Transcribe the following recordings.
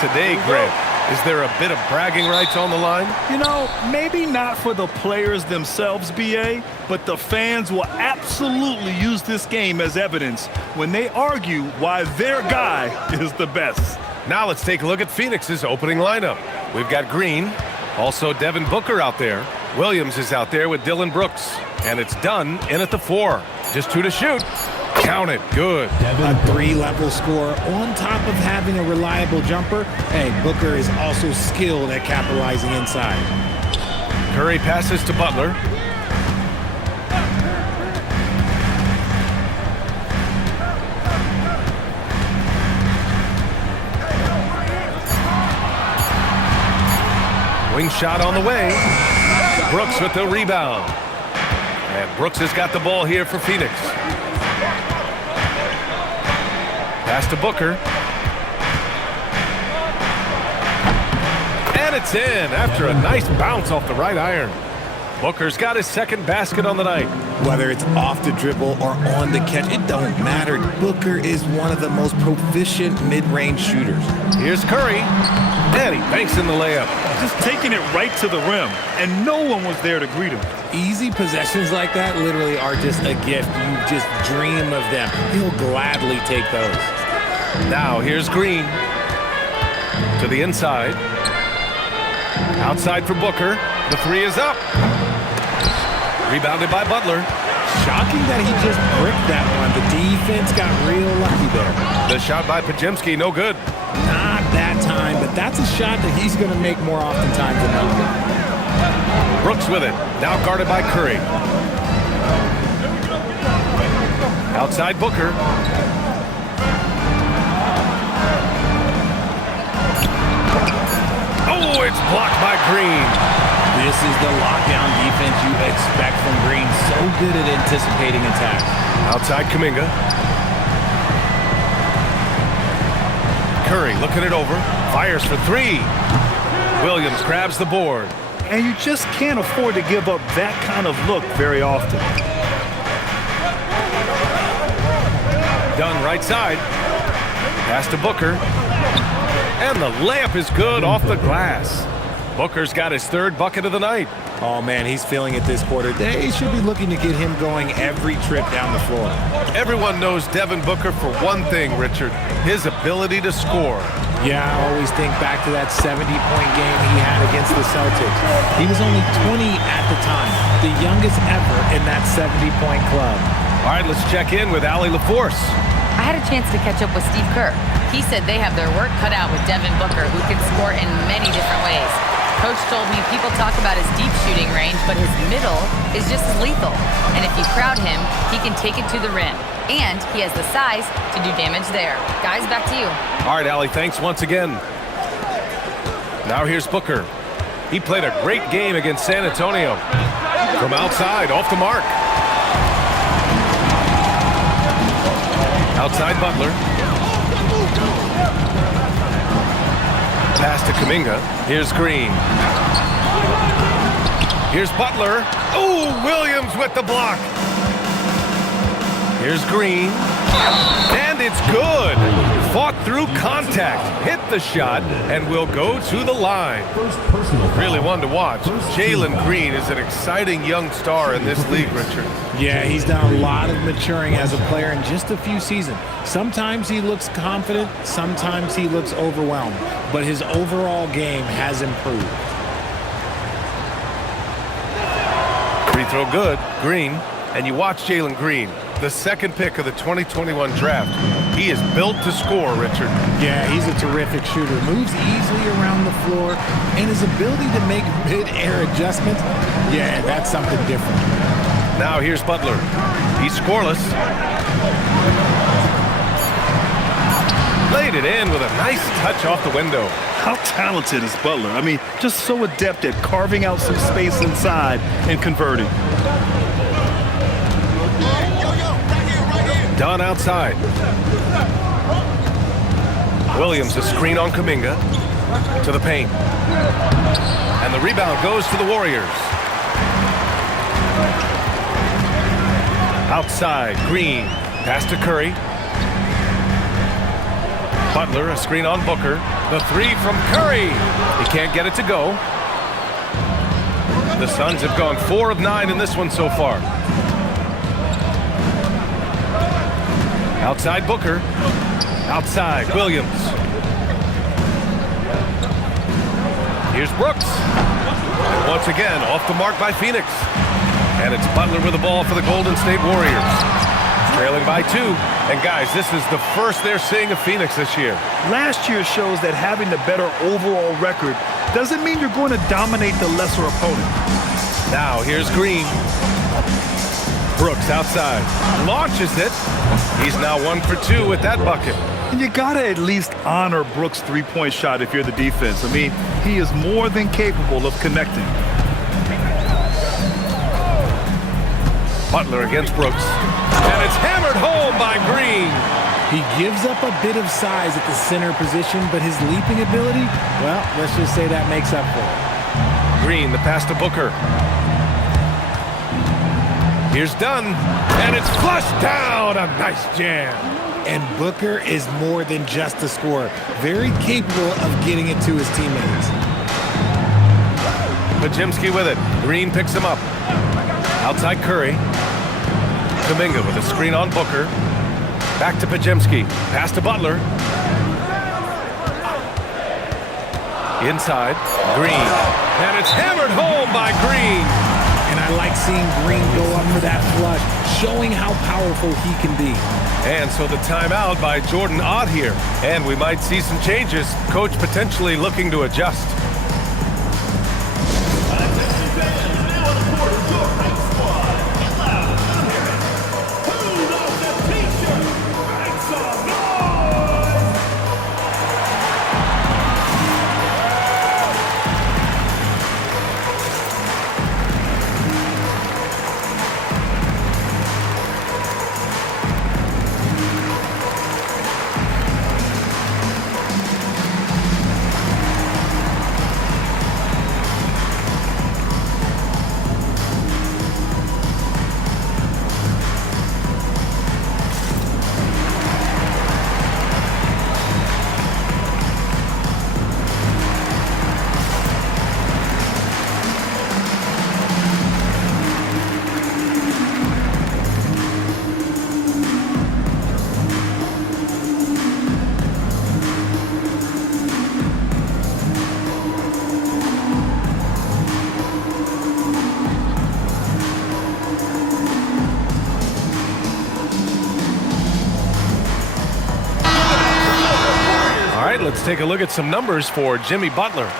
today, Grant? Is there a bit of bragging rights on the line? You know, maybe not for the players themselves, B.A., but the fans will absolutely use this game as evidence when they argue why their guy is the best. Now let's take a look at Phoenix's opening lineup. We've got Green, also Devin Booker out there. Williams is out there with Dylan Brooks. And it's done in at the 4. Just 2 to shoot. Count it. Good. A 3-level score on top of having a reliable jumper. Hey, Booker is also skilled at capitalizing inside. Curry passes to Butler. Wing shot on the way. Brooks with the rebound. And Brooks has got the ball here for Phoenix. Pass to Booker. And it's in after a nice bounce off the right iron. Booker's got his second basket on the night. Whether it's off the dribble or on the catch, it don't matter. Booker is one of the most proficient mid-range shooters. Here's Curry. And he banks in the layup. Just taking it right to the rim, and no one was there to greet him. Easy possessions like that literally are just a gift. You just dream of them. He'll gladly take those. Now here's Green. To the inside. Outside for Booker. The 3 is up. Rebounded by Butler. Shocking that he just bricked that one. The defense got real lucky there. The shot by Pajemski, no good. Not that time, but that's a shot that he's going to make more oftentimes than not. Brooks with it. Now guarded by Curry. Outside Booker. Oh, it's blocked by Green. This is the lockdown defense you expect from Green. So good at anticipating attacks. Outside Kuminga. Curry looking it over. Fires for 3. Williams grabs the board. And you just can't afford to give up that kind of look very often. Dunn right side. Pass to Booker. And the layup is good off the glass. Booker's got his 3rd bucket of the night. Oh, man, he's feeling it this quarter. They should be looking to get him going every trip down the floor. Everyone knows Devin Booker for one thing, Richard, his ability to score. Yeah, I always think back to that 70-point game he had against the Celtics. He was only 20 at the time, the youngest ever in that 70-point club. All right, let's check in with Allie LaForce. I had a chance to catch up with Steve Kerr. He said they have their work cut out with Devin Booker, who can score in many different ways. Coach told me people talk about his deep shooting range, but his middle is just as lethal. And if you crowd him, he can take it to the rim. And he has the size to do damage there. Guys, back to you. All right, Allie, thanks once again. Now here's Booker. He played a great game against San Antonio. From outside, off the mark. Outside Butler. Pass to Kuminga. Here's Green. Here's Butler. Oh, Williams with the block. Here's Green. And it's good. Fought through contact. Hit the shot and will go to the line. Really one to watch. Jalen Green is an exciting young star in this league, Richard. Yeah, he's done a lot of maturing as a player in just a few seasons. Sometimes he looks confident, sometimes he looks overwhelmed, but his overall game has improved. Free throw good, Green. And you watch Jalen Green, the 2nd pick of the 2021 draft. He is built to score, Richard. Yeah, he's a terrific shooter. Moves easily around the floor, and his ability to make mid-air adjustments, yeah, that's something different. Now here's Butler. He's scoreless. Laid it in with a nice touch off the window. How talented is Butler? I mean, just so adept at carving out some space inside and converting. Dunn outside. Williams a screen on Kuminga. To the paint. And the rebound goes to the Warriors. Outside, Green. Pass to Curry. Butler, a screen on Booker. The three from Curry. He can't get it to go. The Suns have gone 4 of 9 in this one so far. Outside Booker. Outside Williams. Here's Brooks. And once again, off the mark by Phoenix. And it's Butler with the ball for the Golden State Warriors. Trailing by 2. And guys, this is the first they're seeing of Phoenix this year. Last year shows that having the better overall record doesn't mean you're going to dominate the lesser opponent. Now here's Green. Brooks outside. Launches it. He's now 1 for 2 with that bucket. And you got to at least honor Brooks' three-point shot if you're the defense. I mean, he is more than capable of connecting. Butler against Brooks. And it's hammered home by Green. He gives up a bit of size at the center position, but his leaping ability, well, let's just say that makes up for it. Green, the pass to Booker. Here's Dunn, and it's flushed down. A nice jam. And Booker is more than just a scorer. Very capable of getting it to his teammates. Pajemski with it. Green picks him up. Outside Curry. Kuminga with a screen on Booker. Back to Pajemski. Pass to Butler. Inside. Green. And it's hammered home by Green. And I like seeing Green go up for that flush, showing how powerful he can be. And so the timeout by Jordan Ott here. And we might see some changes. Coach potentially looking to adjust. Let's take a look at some numbers for Jimmy Butler.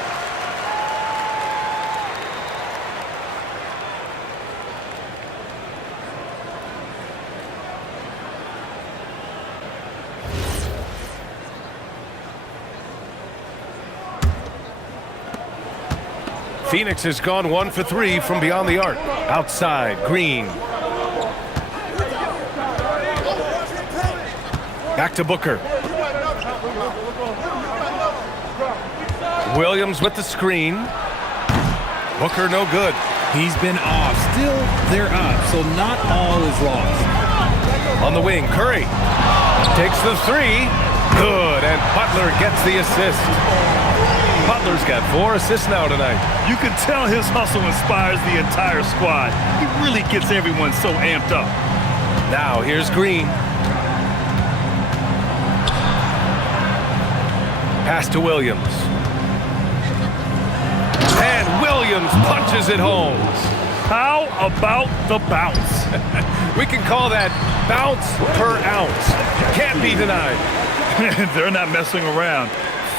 Phoenix has gone 1 for 3 from beyond the arc. Outside, Green. Back to Booker. Williams with the screen. Booker no good. He's been off. Still, they're up, so not all is lost. On the wing, Curry takes the 3. Good, and Butler gets the assist. Butler's got 4 assists now tonight. You can tell his hustle inspires the entire squad. He really gets everyone so amped up. Now here's Green. Pass to Williams. And Williams punches it home. How about the bounce? We can call that bounce per ounce. Can't be denied. They're not messing around.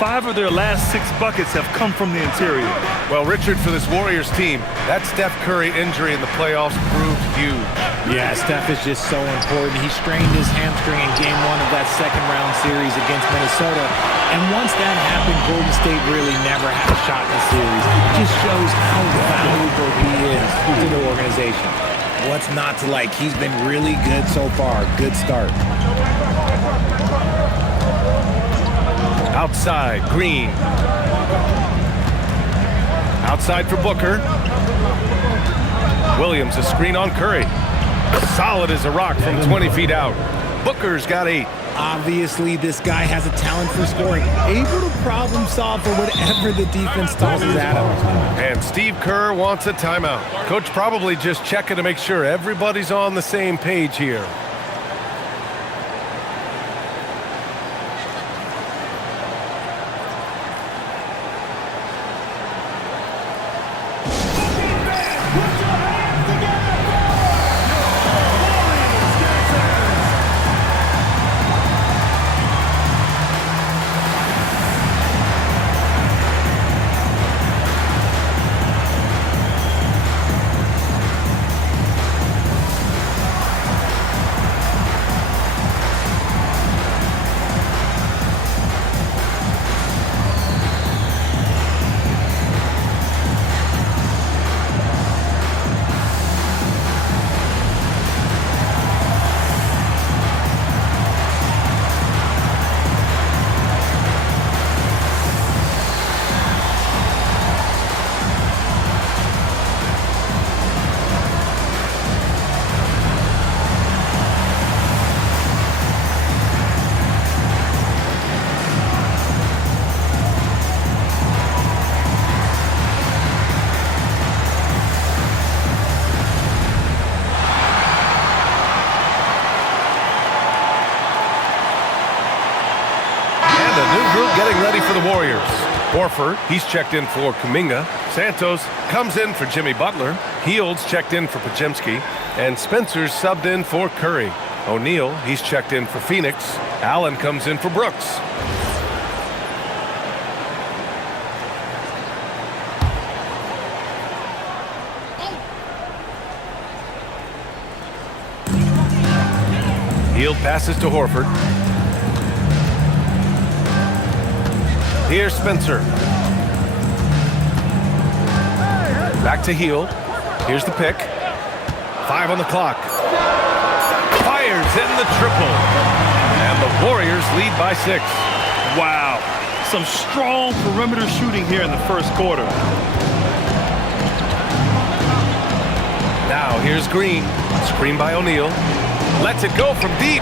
5 of their last 6 buckets have come from the interior. Well, Richard, for this Warriors team, that Steph Curry injury in the playoffs proved huge. Yeah, Steph is just so important. He strained his hamstring in Game 1 of that second-round series against Minnesota. And once that happened, Golden State really never had a shot in the series. It just shows how valuable he is to the organization. What's not to like? He's been really good so far. Good start. Outside, Green. Outside for Booker. Williams, a screen on Curry. Solid as a rock from 20 feet out. Booker's got 8. Obviously, this guy has a talent for scoring, able to problem solve for whatever the defense tosses at him. And Steve Kerr wants a timeout. Coach probably just checking to make sure everybody's on the same page here. Getting ready for the Warriors. Horford, he's checked in for Kuminga. Santos comes in for Jimmy Butler. Hield's checked in for Podziemski. And Spencer's subbed in for Curry. O'Neal, he's checked in for Phoenix. Allen comes in for Brooks. Hield passes to Horford. Here's Spencer. Back to Hield. Here's the pick. 5 on the clock. Fires in the triple. And the Warriors lead by 6. Wow. Some strong perimeter shooting here in the first quarter. Now here's Green. Screen by O'Neal. Lets it go from deep.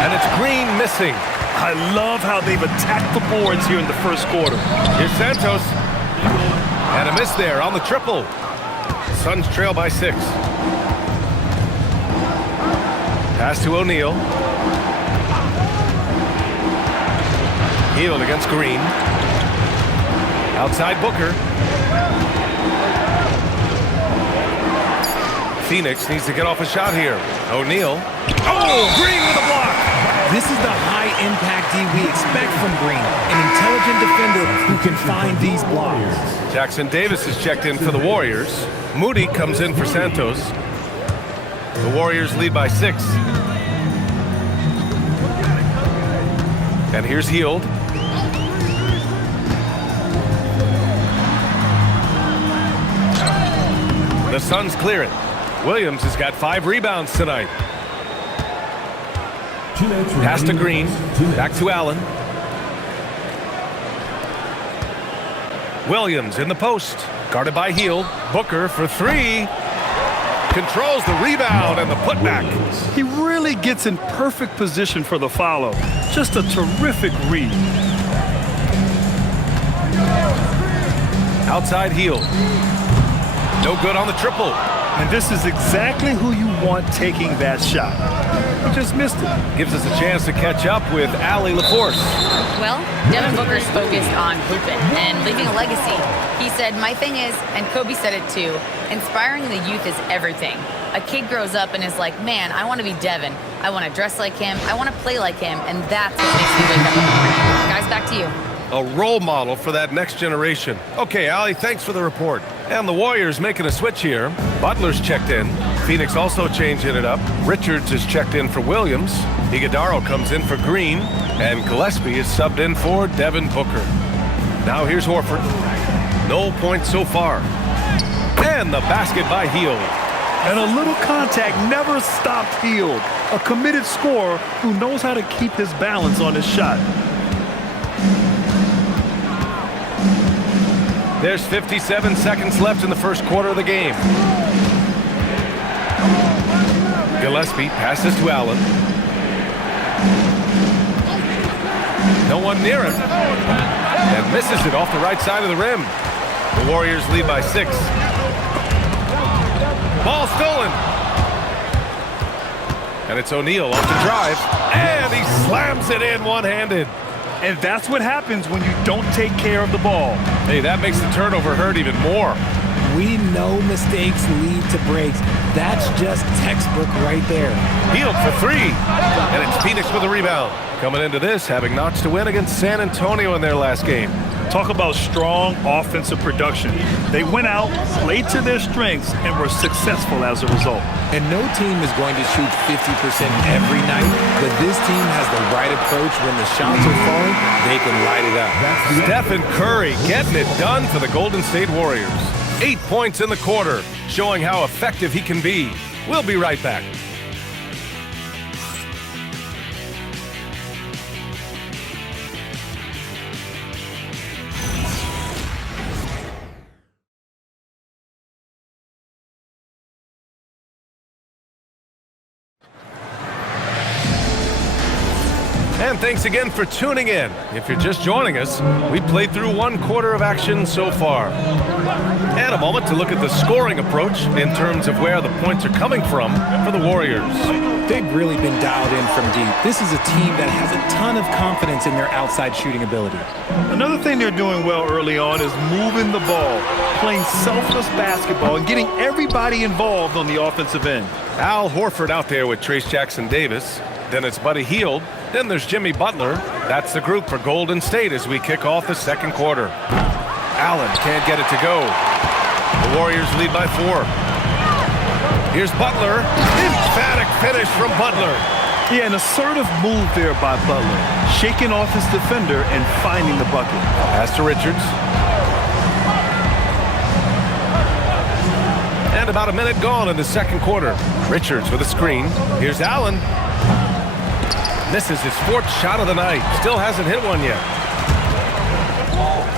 And it's Green missing. I love how they've attacked the boards here in the first quarter. Here's Santos. And a miss there on the triple. Suns trail by 6. Pass to O'Neal. Hield against Green. Outside Booker. Phoenix needs to get off a shot here. O'Neal. Oh, Green with a block. This is the high-impact D we expect from Green, an intelligent defender who can find these blocks. Jackson Davis is checked in for the Warriors. Moody comes in for Santos. The Warriors lead by 6. And here's Hield. The Suns clear it. Williams has got 5 rebounds tonight. Pass to Green. Back to Allen. Williams in the post. Guarded by Hield. Booker for 3. Controls the rebound and the putback. He really gets in perfect position for the follow. Just a terrific read. Outside Hield. No good on the triple. And this is exactly who you want taking that shot. He just missed it. Gives us a chance to catch up with Allie LaForce. Well, Devin Booker's focused on hooping and leaving a legacy. He said, my thing is, and Kobe said it too, inspiring the youth is everything. A kid grows up and is like, man, I want to be Devin. I want to dress like him. I want to play like him. And that's what makes me wake up in the morning. Guys, back to you. A role model for that next generation. Okay, Allie, thanks for the report. And the Warriors making a switch here. Butler's checked in. Phoenix also changing it up. Richards is checked in for Williams. Iguodaro comes in for Green. And Gillespie is subbed in for Devin Booker. Now here's Horford. No points so far. And the basket by Hield. And a little contact never stopped Hield. A committed scorer who knows how to keep his balance on his shot. There's 57 seconds left in the first quarter of the game. Gillespie passes to Allen. No one near him. And misses it off the right side of the rim. The Warriors lead by 6. Ball stolen. And it's O'Neal off the drive. And he slams it in one-handed. And that's what happens when you don't take care of the ball. Hey, that makes the turnover hurt even more. We know mistakes lead to breaks. That's just textbook right there. Hield for 3. And it's Phoenix with a rebound. Coming into this, having notched to win against San Antonio in their last game. Talk about strong offensive production. They went out, played to their strengths, and were successful as a result. And no team is going to shoot 50% every night, but this team has the right approach. When the shots are falling, they can light it up. Stephen Curry getting it done for the Golden State Warriors. 8 points in the quarter, showing how effective he can be. We'll be right back. And thanks again for tuning in. If you're just joining us, we played through 1 quarter of action so far. And a moment to look at the scoring approach in terms of where the points are coming from for the Warriors. They've really been dialed in from deep. This is a team that has a ton of confidence in their outside shooting ability. Another thing they're doing well early on is moving the ball, playing selfless basketball, and getting everybody involved on the offensive end. Al Horford out there with Trace Jackson-Davis. Then it's Buddy Hield. Then there's Jimmy Butler. That's the group for Golden State as we kick off the second quarter. Allen can't get it to go. The Warriors lead by 4. Here's Butler. Emphatic finish from Butler. Yeah, an assertive move there by Butler, shaking off his defender and finding the bucket. Pass to Richards. And about a minute gone in the second quarter. Richards with a screen. Here's Allen. Misses his 4th shot of the night. Still hasn't hit one yet.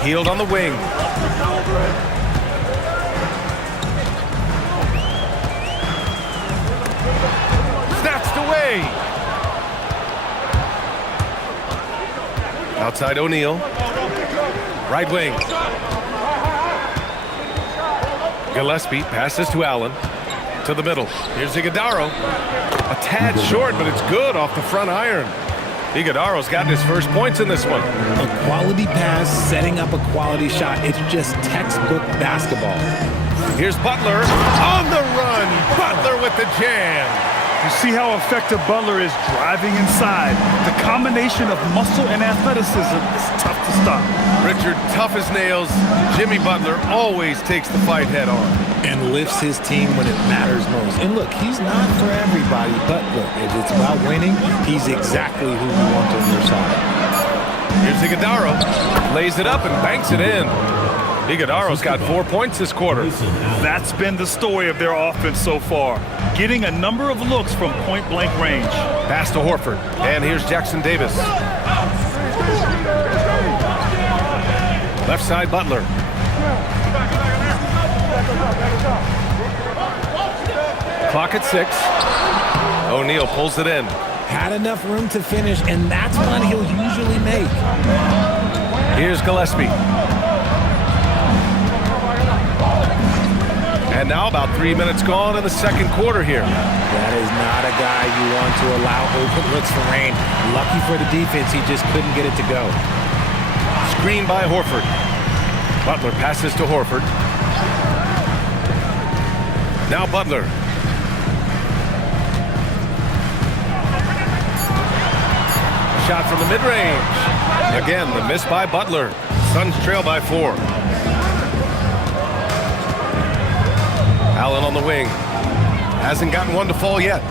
Hield on the wing. Snatched away. Outside O'Neal. Right wing. Gillespie passes to Allen. To the middle. Here's Iguodala. A tad short, but it's good off the front iron. Iguodala's gotten his first points in this one. A quality pass, setting up a quality shot. It's just textbook basketball. Here's Butler on the run. Butler with the jam. You see how effective Butler is driving inside. The combination of muscle and athleticism is tough to stop. Richard, tough as nails. Jimmy Butler always takes the fight head on. And lifts his team when it matters most. And look, he's not for everybody, but look, if it's about winning, he's exactly who you want on your side. Here's Iguodala. Lays it up and banks it in. Iguodala's got 4 points this quarter. That's been the story of their offense so far, getting a number of looks from point-blank range. Pass to Horford. And here's Jackson-Davis. Left side, Butler. Clock at 6. O'Neal pulls it in. Had enough room to finish, and that's one he'll usually make. Here's Gillespie. And now about 3 minutes gone in the second quarter here. That is not a guy you want to allow open looks for rain. Lucky for the defense, he just couldn't get it to go. Screen by Horford. Butler passes to Horford. Now Butler. Shot from the mid-range. Again, the miss by Butler. Suns trail by 4. Allen on the wing. Hasn't gotten one to fall yet.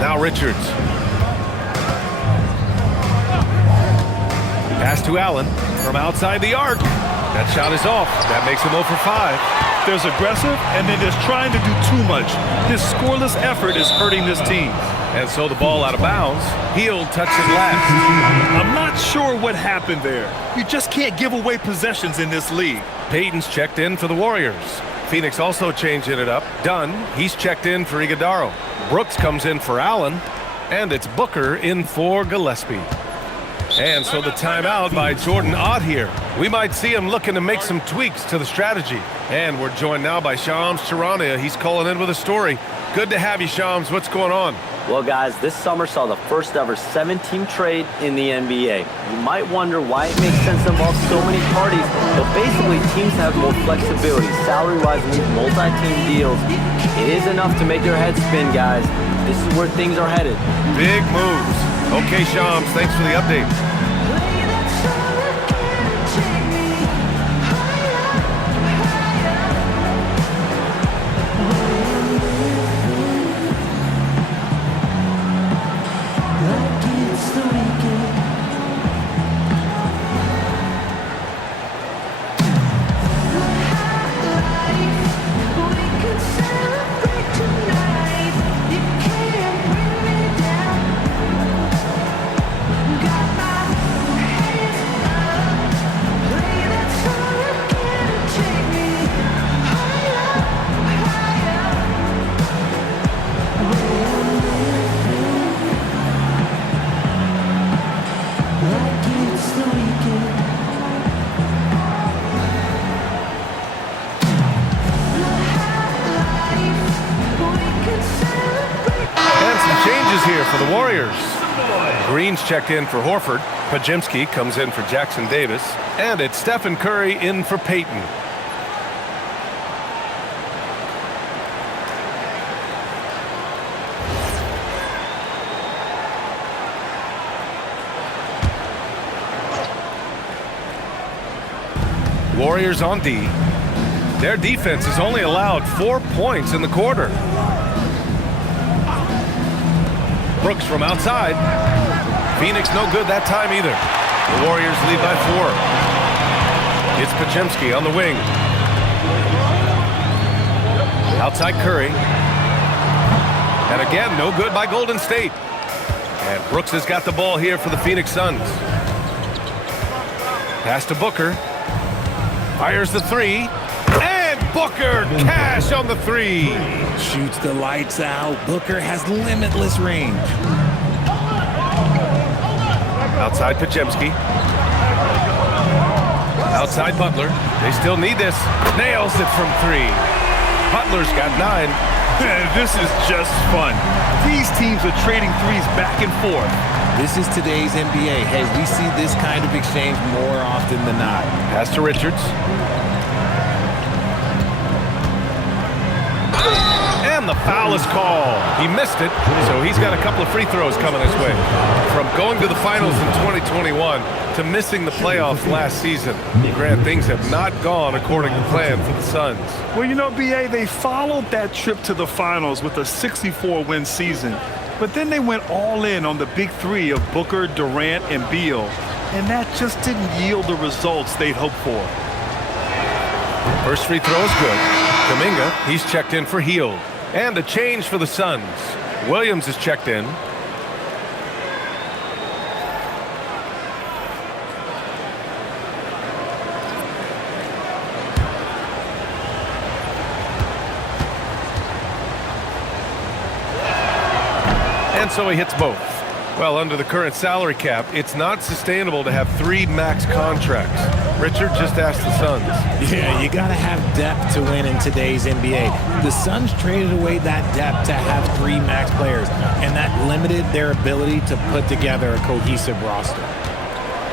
Now Richards. Pass to Allen from outside the arc. That shot is off. That makes him 0 for 5. There's aggressive, and then there's trying to do too much. This scoreless effort is hurting this team. And so the ball out of bounds. Hield touched it last. I'm not sure what happened there. You just can't give away possessions in this league. Payton's checked in for the Warriors. Phoenix also changing it up. Dunn, he's checked in for Iguodala. Brooks comes in for Allen. And it's Booker in for Gillespie. And so the timeout by Jordan Ott here. We might see him looking to make some tweaks to the strategy. And we're joined now by Shams Charania. He's calling in with a story. Good to have you, Shams. What's going on? Well, guys, this summer saw the first ever 7-team trade in the NBA. You might wonder why it makes sense to involve so many parties, but basically teams have more flexibility salary-wise in these multi-team deals. It is enough to make your head spin, guys. This is where things are headed. Big moves. Okay, Shams, thanks for the update. Here for the Warriors. Green's checked in for Horford. Pajemski comes in for Jackson Davis. And it's Stephen Curry in for Payton. Warriors on D. Their defense has only allowed 4 points in the quarter. Brooks from outside. Phoenix no good that time either. The Warriors lead by 4. It's Pajemski on the wing. Outside Curry. And again, no good by Golden State. And Brooks has got the ball here for the Phoenix Suns. Pass to Booker. Fires the three. And Booker cash on the three. Shoots the lights out. Booker has limitless range. Outside Pajemski. Outside Butler. They still need this. Nails it from 3. Butler's got 9. This is just fun. These teams are trading threes back and forth. This is today's NBA. Hey, we see this kind of exchange more often than not. Pass to Richards. And the foul is called. He missed it, so he's got a couple of free throws coming his way. From going to the finals in 2021 to missing the playoffs last season, Grant, things have not gone according to plan for the Suns. Well, you know, B.A., they followed that trip to the finals with a 64-win season. But then they went all in on the big three of Booker, Durant, and Beal. And that just didn't yield the results they'd hoped for. First free throw is good. Kuminga, he's checked in for Hield. And a change for the Suns. Williams is checked in. And so he hits both. Well, under the current salary cap, it's not sustainable to have 3 max contracts. Richard just asked the Suns. Yeah, you got to have depth to win in today's NBA. The Suns traded away that depth to have 3 max players, and that limited their ability to put together a cohesive roster.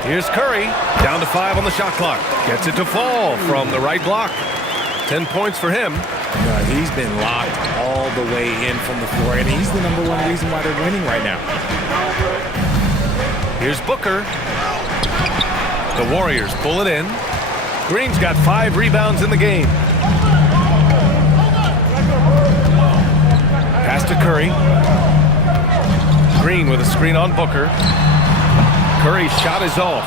Here's Curry, down to 5 on the shot clock. Gets it to fall from the right block. 10 points for him. He's been locked all the way in from the floor, and he's the #1 reason why they're winning right now. Here's Booker. The Warriors pull it in. Green's got 5 rebounds in the game. Pass to Curry. Green with a screen on Booker. Curry's shot is off.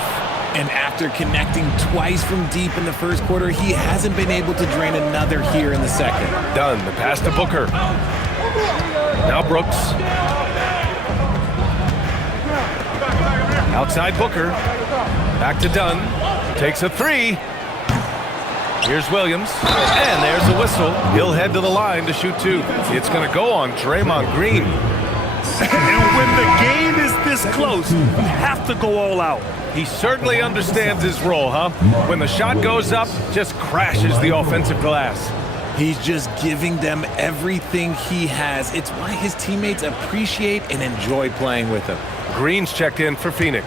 And after connecting twice from deep in the first quarter, he hasn't been able to drain another here in the second. Dunn, the pass to Booker. Now Brooks. Outside Booker. Back to Dunn. Takes a 3. Here's Williams. And there's a whistle. He'll head to the line to shoot 2. It's going to go on Draymond Green. And when the game is this close, you have to go all out. He certainly understands his role, huh? When the shot goes up, just crashes the offensive glass. He's just giving them everything he has. It's why his teammates appreciate and enjoy playing with him. Green's checked in for Phoenix.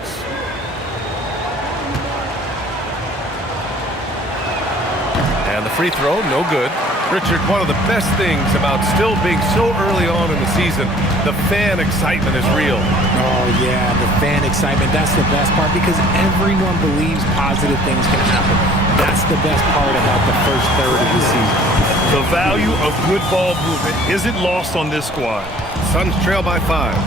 And the free throw, no good. Richard, one of the best things about still being so early on in the season, the fan excitement is real. Oh, yeah, the fan excitement. That's the best part because everyone believes positive things can happen. That's the best part about the first third of the season. The value of good ball movement isn't lost on this squad. Suns trail by 5.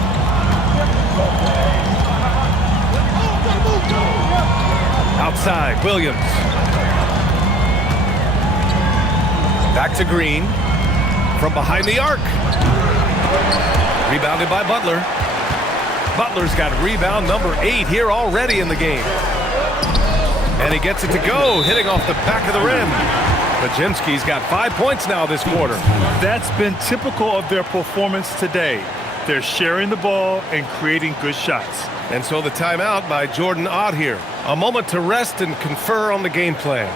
Outside, Williams. Back to Green. From behind the arc. Rebounded by Butler. Butler's got rebound number 8 here already in the game. And he gets it to go, hitting off the back of the rim. Podziemski's got 5 points now this quarter. That's been typical of their performance today. They're sharing the ball and creating good shots. And so the timeout by Jordan Ott here. A moment to rest and confer on the game plan.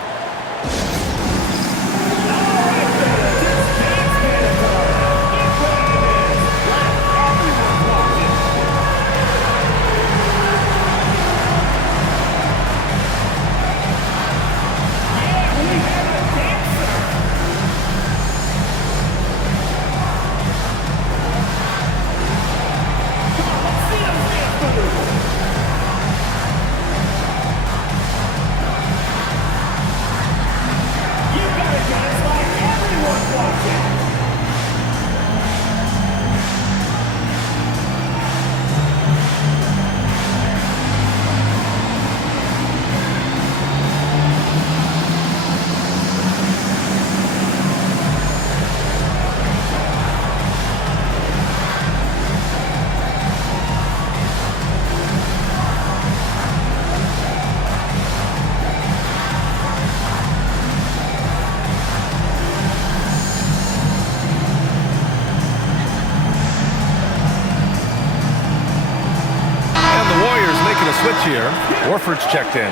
Switch here. Warford's checked in.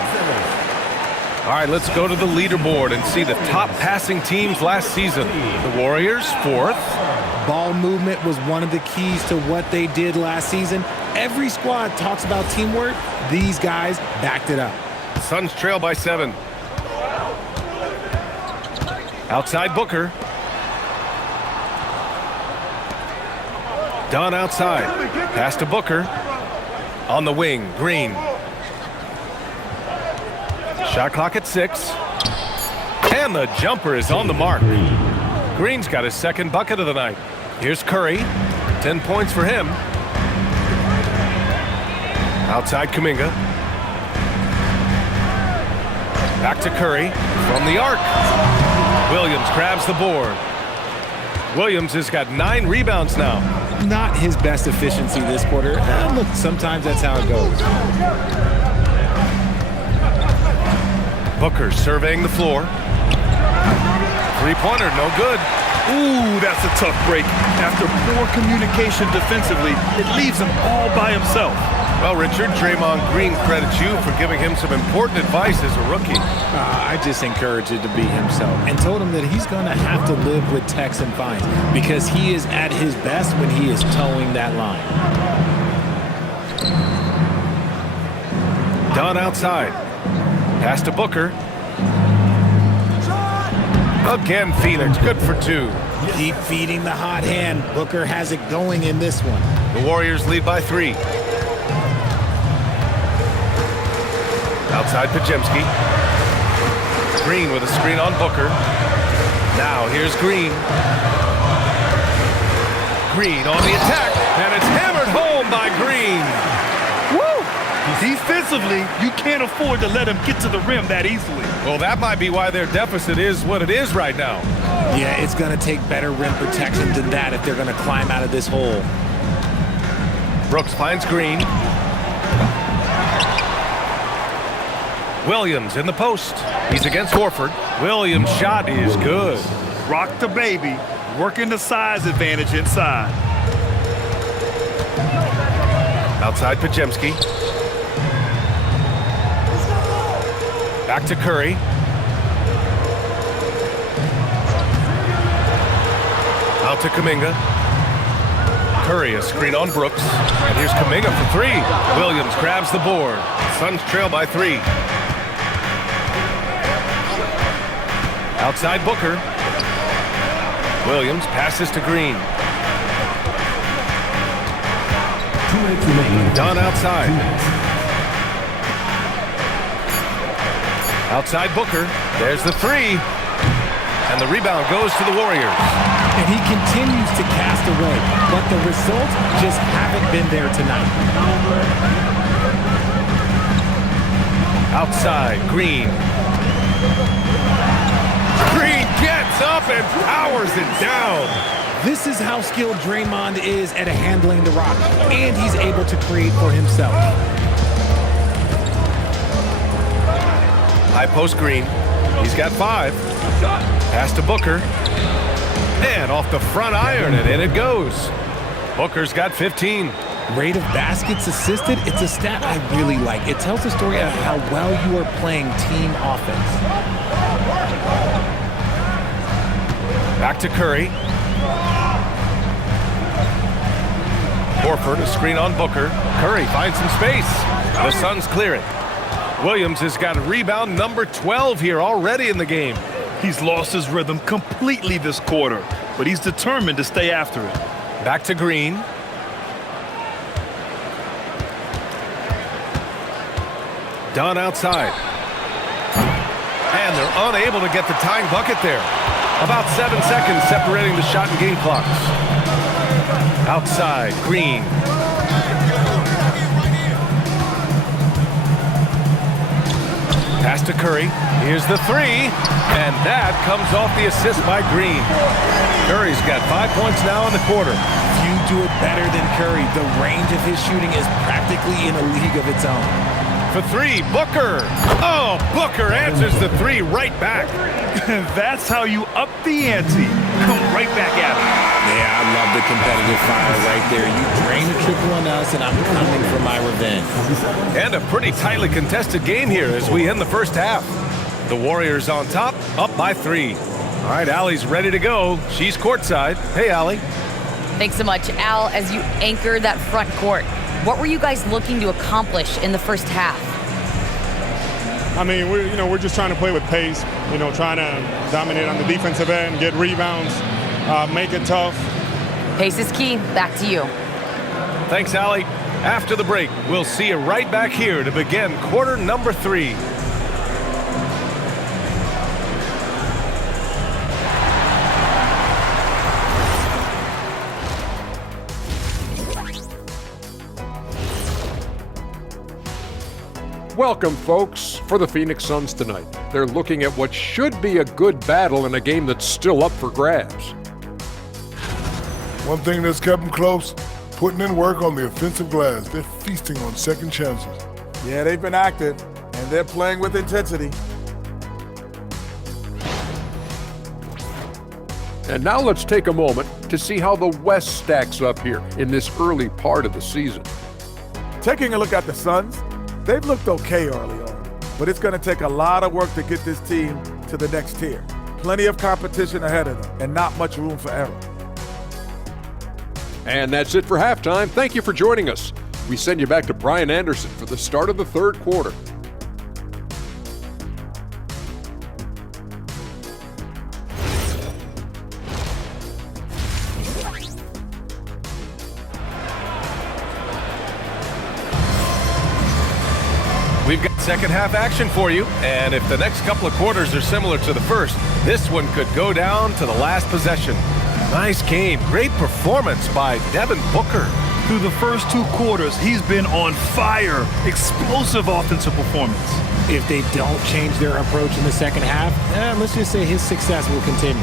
All right, let's go to the leaderboard and see the top passing teams last season. The Warriors, 4th. Ball movement was one of the keys to what they did last season. Every squad talks about teamwork. These guys backed it up. Suns trail by 7. Outside Booker. Dunn outside. Pass to Booker. On the wing, Green. Shot clock at 6. And the jumper is on the mark. Green's got his second bucket of the night. Here's Curry. 10 points for him. Outside Kuminga. Back to Curry. From the arc. Williams grabs the board. Williams has got 9 rebounds now. Not his best efficiency this quarter. Look, sometimes that's how it goes. Booker surveying the floor. Three-pointer, no good. Ooh, that's a tough break. After poor communication defensively, it leaves him all by himself. Well, Richard, Draymond Green credits you for giving him some important advice as a rookie. I just encouraged him to be himself and told him that he's going to have to live with techs and fines because he is at his best when he is towing that line. Dunn outside. Pass to Booker. Again, Phoenix, good for 2. Keep feeding the hot hand. Booker has it going in this one. The Warriors lead by 3. Outside Podziemski. Green with a screen on Booker. Now here's Green. Green on the attack, and it's hammered home by Green. Woo! Defensively, you can't afford to let him get to the rim that easily. Well, that might be why their deficit is what it is right now. Yeah, it's going to take better rim protection than that if they're going to climb out of this hole. Brooks finds Green. Williams in the post. He's against Horford. Williams' shot is good. Rock the baby, working the size advantage inside. Outside Pajemski. Back to Curry. Out to Kuminga. Curry, a screen on Brooks. And here's Kuminga for three. Williams grabs the board. Suns trail by 3. Outside Booker. Williams passes to Green. Dunn outside. Outside Booker. There's the 3. And the rebound goes to the Warriors. And he continues to cast away, but the results just haven't been there tonight. Outside, Green. Green gets up and powers it down. This is how skilled Draymond is at handling the rock, and he's able to create for himself. High post Green. He's got 5. Pass to Booker. And off the front iron, and in it goes. Booker's got 15. Rate of baskets assisted, it's a stat I really like. It tells the story of how well you are playing team offense. Back to Curry. Horford, a screen on Booker. Curry finds some space. The Suns clear it. Williams has got rebound number 12 here already in the game. He's lost his rhythm completely this quarter, but he's determined to stay after it. Back to Green. Dunn outside. And they're unable to get the tying bucket there. About 7 seconds separating the shot and game clocks. Outside, Green. Pass to Curry. Here's the 3. And that comes off the assist by Green. Curry's got 5 points now in the quarter. Few do it better than Curry. The range of his shooting is practically in a league of its own. For 3, Booker. Oh, Booker answers the 3 right back. That's how you up the ante. Come right back at it. Yeah, I love the competitive fire right there. You drain a triple on us, and I'm coming for my revenge. And a pretty tightly contested game here as we end the first half. The Warriors on top, up by 3. All right, Allie's ready to go. She's courtside. Hey, Allie. Thanks so much, Al. As you anchor that front court, what were you guys looking to accomplish in the first half? I mean, we're just trying to play with pace, trying to dominate on the defensive end, get rebounds, make it tough. Pace is key. Back to you. Thanks, Allie. After the break, we'll see you right back here to begin quarter number 3. Welcome, folks, for the Phoenix Suns tonight. They're looking at what should be a good battle in a game that's still up for grabs. One thing that's kept them close, putting in work on the offensive glass. They're feasting on second chances. Yeah, they've been active, and they're playing with intensity. And now let's take a moment to see how the West stacks up here in this early part of the season. Taking a look at the Suns, they've looked okay early on, but it's going to take a lot of work to get this team to the next tier. Plenty of competition ahead of them, and not much room for error. And that's it for halftime. Thank you for joining us. We send you back to Brian Anderson for the start of the third quarter. We've got second half action for you, and if the next couple of quarters are similar to the first, this one could go down to the last possession. Nice game. Great performance by Devin Booker. Through the first 2 quarters, he's been on fire. Explosive offensive performance. If they don't change their approach in the second half, let's just say his success will continue.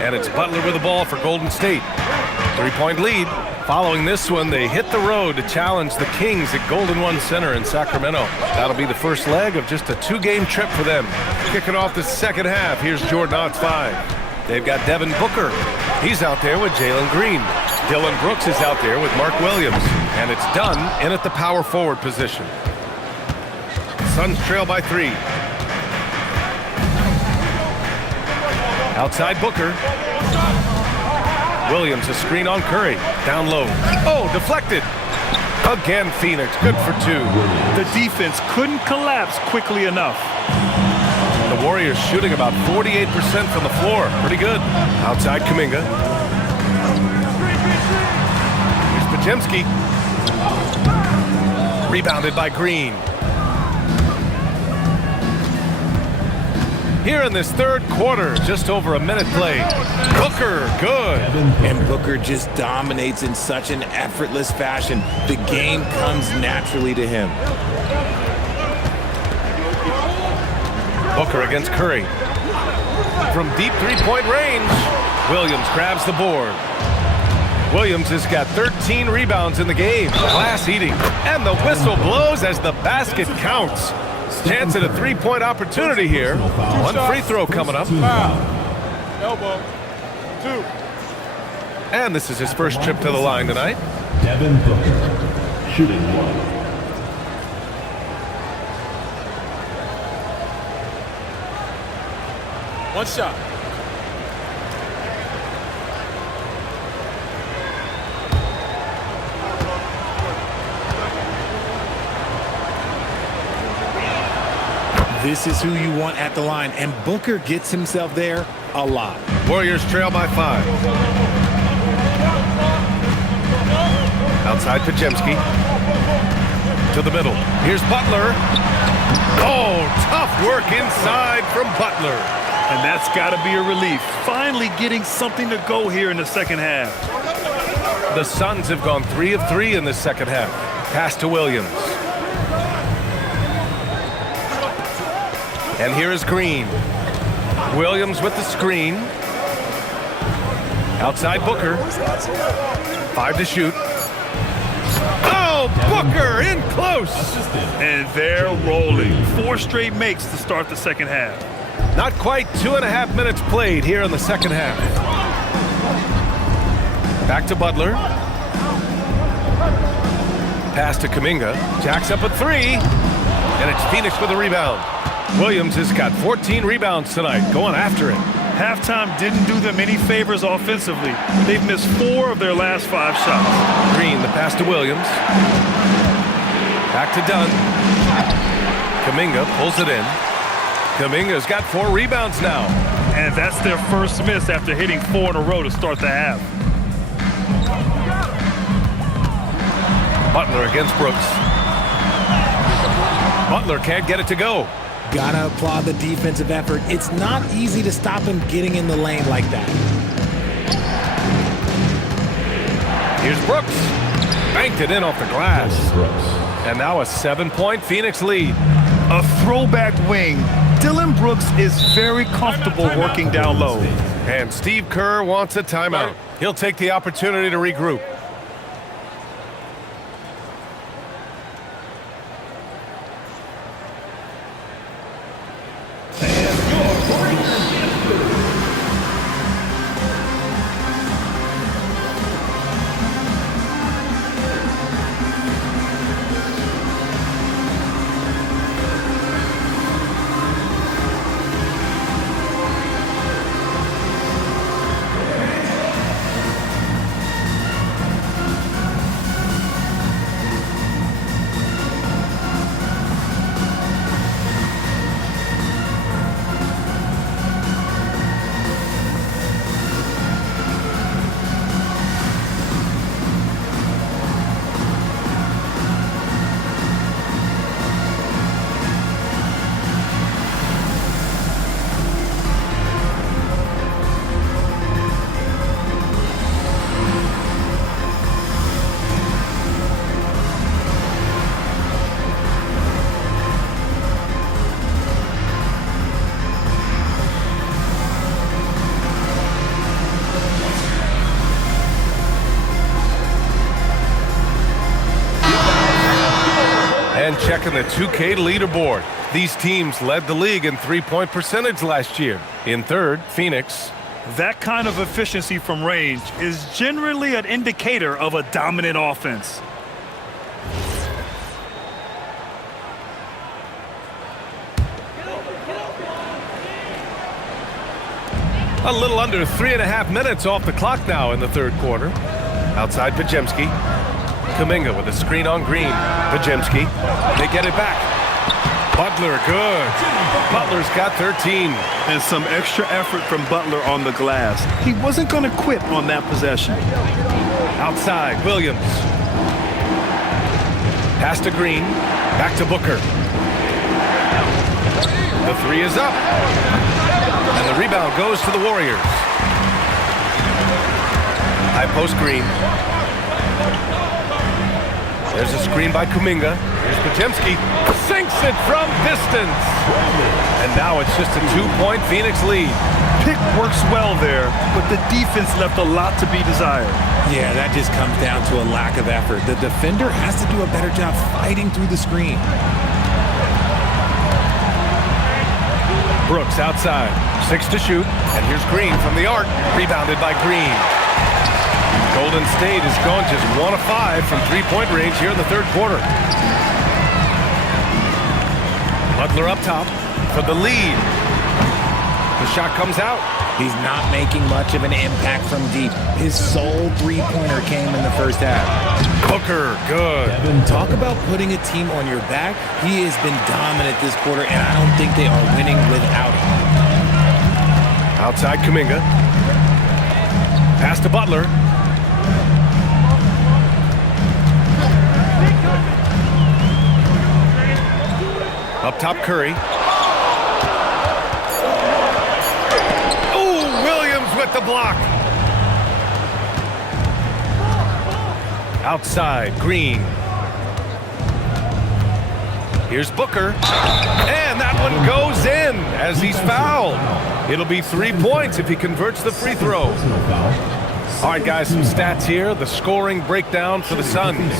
And it's Butler with the ball for Golden State. 3-point lead. Following this one, they hit the road to challenge the Kings at Golden One Center in Sacramento. That'll be the first leg of just a 2-game trip for them. Kicking off the second half, here's Jordan Ott's 5. They've got Devin Booker. He's out there with Jalen Green. Dylan Brooks is out there with Mark Williams. And it's done in at the power forward position. Suns trail by 3. Outside Booker. Williams a screen on Curry. Down low. Oh, deflected. Again, Phoenix. Good for 2. The defense couldn't collapse quickly enough. The Warriors shooting about 48% from the floor. Pretty good. Outside Kuminga. Here's Podziemski. Rebounded by Green. Here in this third quarter, just over a minute played. Booker, good. And Booker just dominates in such an effortless fashion. The game comes naturally to him. Booker against Curry. From deep three-point range, Williams grabs the board. Williams has got 13 rebounds in the game. Glass eating. And the whistle blows as the basket counts. Chance at a 3-point opportunity here. One free throw coming up. Elbow. 2. And this is his first trip to the line tonight. Devin Booker, shooting 1. One shot. This is who you want at the line, and Booker gets himself there a lot. Warriors trail by 5. Outside Podziemski. To the middle. Here's Butler. Oh, tough work inside from Butler. And that's got to be a relief. Finally getting something to go here in the second half. The Suns have gone 3 of 3 in the second half. Pass to Williams. And here is Green. Williams with the screen. Outside Booker. 5 to shoot. Oh, Booker in close. And they're rolling. 4 straight makes to start the second half. Not quite 2.5 minutes played here in the second half. Back to Butler. Pass to Kuminga. Jacks up at 3. And it's Phoenix with a rebound. Williams has got 14 rebounds tonight, going after it. Halftime didn't do them any favors offensively. They've missed 4 of their last 5 shots. Green, the pass to Williams. Back to Dunn. Kuminga pulls it in. Kuminga's got 4 rebounds now. And that's their first miss after hitting 4 in a row to start the half. Butler against Brooks. Butler can't get it to go. Gotta applaud the defensive effort. It's not easy to stop him getting in the lane like that. Here's Brooks. Banked it in off the glass. And now a 7-point Phoenix lead. A throwback wing. Dylan Brooks is very comfortable working down low. And Steve Kerr wants a timeout. He'll take the opportunity to regroup. And checking the 2K leaderboard. These teams led the league in three-point percentage last year. In third, Phoenix. That kind of efficiency from range is generally an indicator of a dominant offense. A little under 3.5 minutes off the clock now in the third quarter. Outside Podziemski. Kuminga with a screen on Green. Podziemski. They get it back. Butler, good. Butler's got 13. And some extra effort from Butler on the glass. He wasn't going to quit on that possession. Outside, Williams. Pass to Green. Back to Booker. The three is up. And the rebound goes to the Warriors. High post Green. There's a screen by Kuminga. Here's Podziemski. Sinks it from distance. And now it's just a 2-point Phoenix lead. Pick works well there, but the defense left a lot to be desired. Yeah, that just comes down to a lack of effort. The defender has to do a better job fighting through the screen. Brooks outside. 6 to shoot. And here's Green from the arc. Rebounded by Green. Golden State has gone just 1 of 5 from three-point range here in the third quarter. Butler up top for the lead. The shot comes out. He's not making much of an impact from deep. His sole three-pointer came in the first half. Booker, good. Talk about putting a team on your back. He has been dominant this quarter, and I don't think they are winning without him. Outside Kuminga. Pass to Butler. Up top, Curry. Ooh, Williams with the block. Outside, Green. Here's Booker. And that one goes in as he's fouled. It'll be 3 points if he converts the free throw. All right, guys, some stats here. The scoring breakdown for the Suns.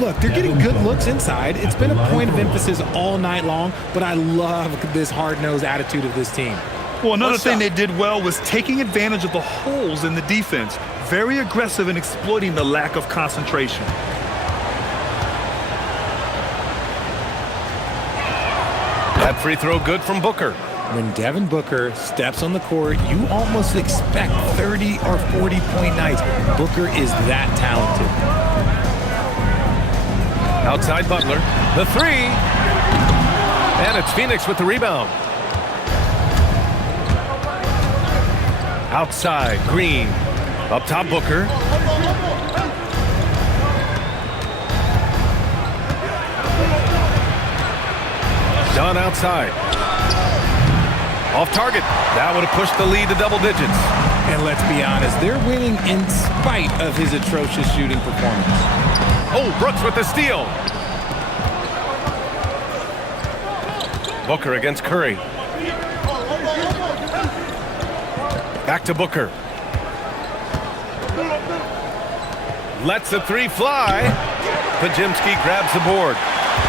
Look, they're getting good looks inside. It's been a point of emphasis all night long, but I love this hard-nosed attitude of this team. Well, another thing they did well was taking advantage of the holes in the defense. Very aggressive in exploiting the lack of concentration. That free throw good from Booker. When Devin Booker steps on the court, you almost expect 30 or 40-point nights. Booker is that talented. Outside Butler. The three. And it's Phoenix with the rebound. Outside, Green. Up top, Booker. Done outside. Off target. That would have pushed the lead to double digits. And let's be honest, they're winning in spite of his atrocious shooting performance. Oh, Brooks with the steal. Booker against Curry. Back to Booker. Lets the three fly. Podziemski grabs the board.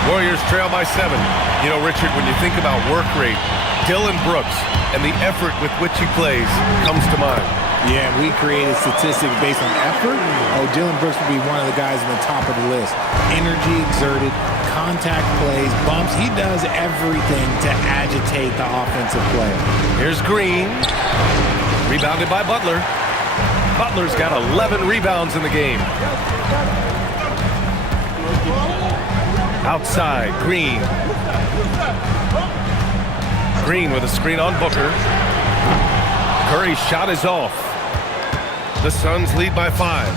Warriors trail by 7. You know, Richard, when you think about work rate, Dillon Brooks and the effort with which he plays comes to mind. Yeah, we created statistics based on effort. Oh, Dillon Brooks would be one of the guys on the top of the list. Energy exerted, contact plays, bumps. He does everything to agitate the offensive play. Here's Green. Rebounded by Butler. Butler's got 11 rebounds in the game. Outside, Green. Green with a screen on Booker. Curry's shot is off. The Suns lead by 5.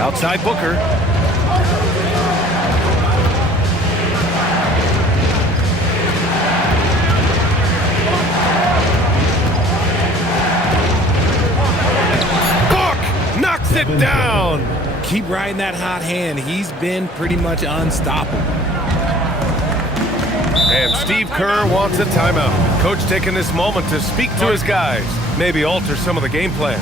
Outside Booker. Book knocks it down. Keep riding that hot hand. He's been pretty much unstoppable. And Steve Kerr wants a timeout. Coach taking this moment to speak to his guys, maybe alter some of the game plan.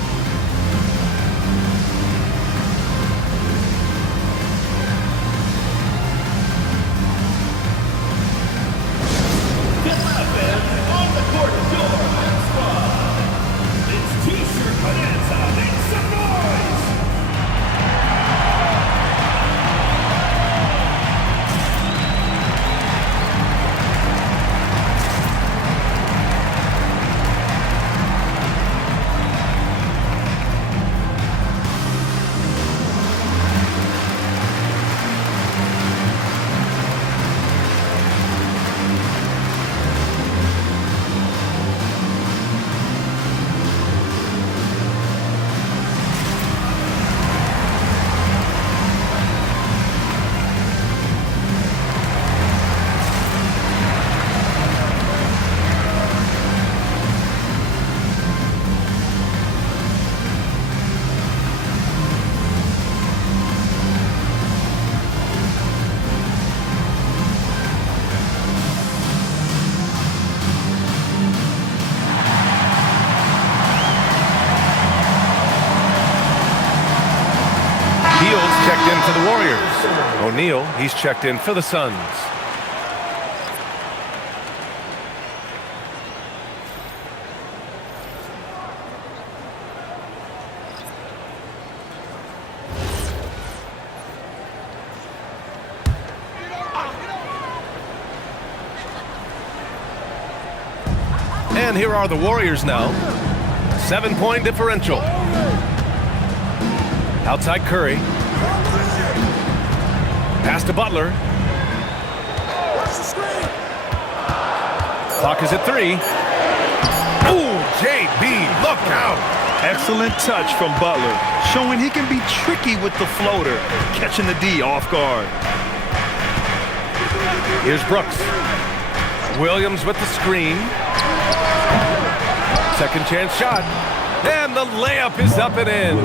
the Warriors. O'Neal, he's checked in for the Suns. And here are the Warriors now. 7-point differential. Outside Curry. Pass to Butler. Clock is at 3. Ooh, JB, look out. Excellent touch from Butler, showing he can be tricky with the floater, catching the D off guard. Here's Brooks. Williams with the screen. Second chance shot. And the layup is up and in.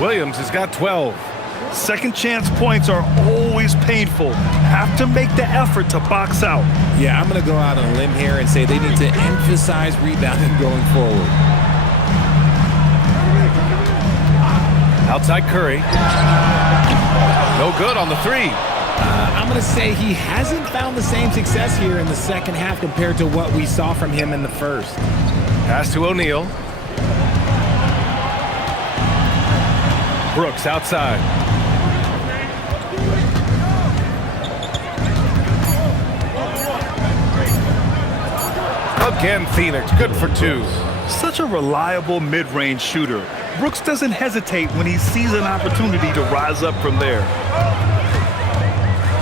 Williams has got 12. Second chance points are always painful. Have to make the effort to box out. Yeah, I'm going to go out on a limb here and say they need to emphasize rebounding going forward. Outside Curry. No good on the 3. I'm going to say he hasn't found the same success here in the second half compared to what we saw from him in the first. Pass to O'Neal. Brooks outside. Again, Phoenix, good for 2. Such a reliable mid-range shooter. Brooks doesn't hesitate when he sees an opportunity to rise up from there.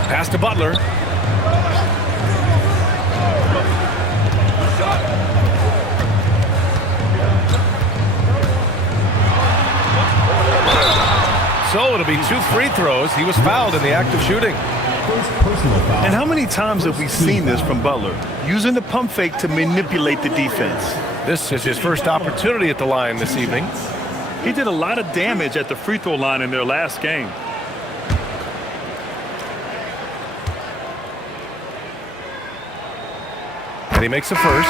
Pass to Butler. So it'll be 2 free throws. He was fouled in the act of shooting. And how many times have we seen this from Butler? Using the pump fake to manipulate the defense. This is his first opportunity at the line this evening. He did a lot of damage at the free throw line in their last game. And he makes a first.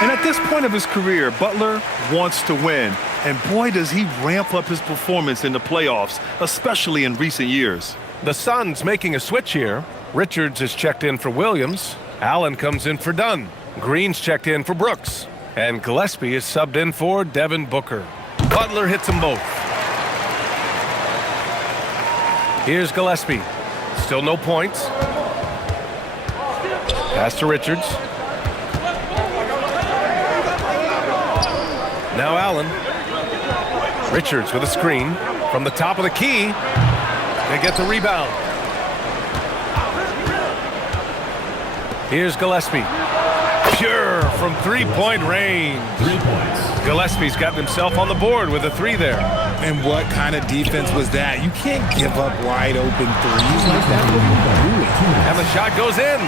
And at this point of his career, Butler wants to win. And boy, does he ramp up his performance in the playoffs, especially in recent years. The Suns making a switch here. Richards is checked in for Williams. Allen comes in for Dunn. Green's checked in for Brooks. And Gillespie is subbed in for Devin Booker. Butler hits them both. Here's Gillespie. Still no points. Pass to Richards. Now Allen. Richards with a screen from the top of the key. They get the rebound. Here's Gillespie. Pure from three-point range. 3 points. Gillespie's gotten himself on the board with a 3 there. And what kind of defense was that? You can't give up wide open threes like that. What are you doing? And the shot goes in.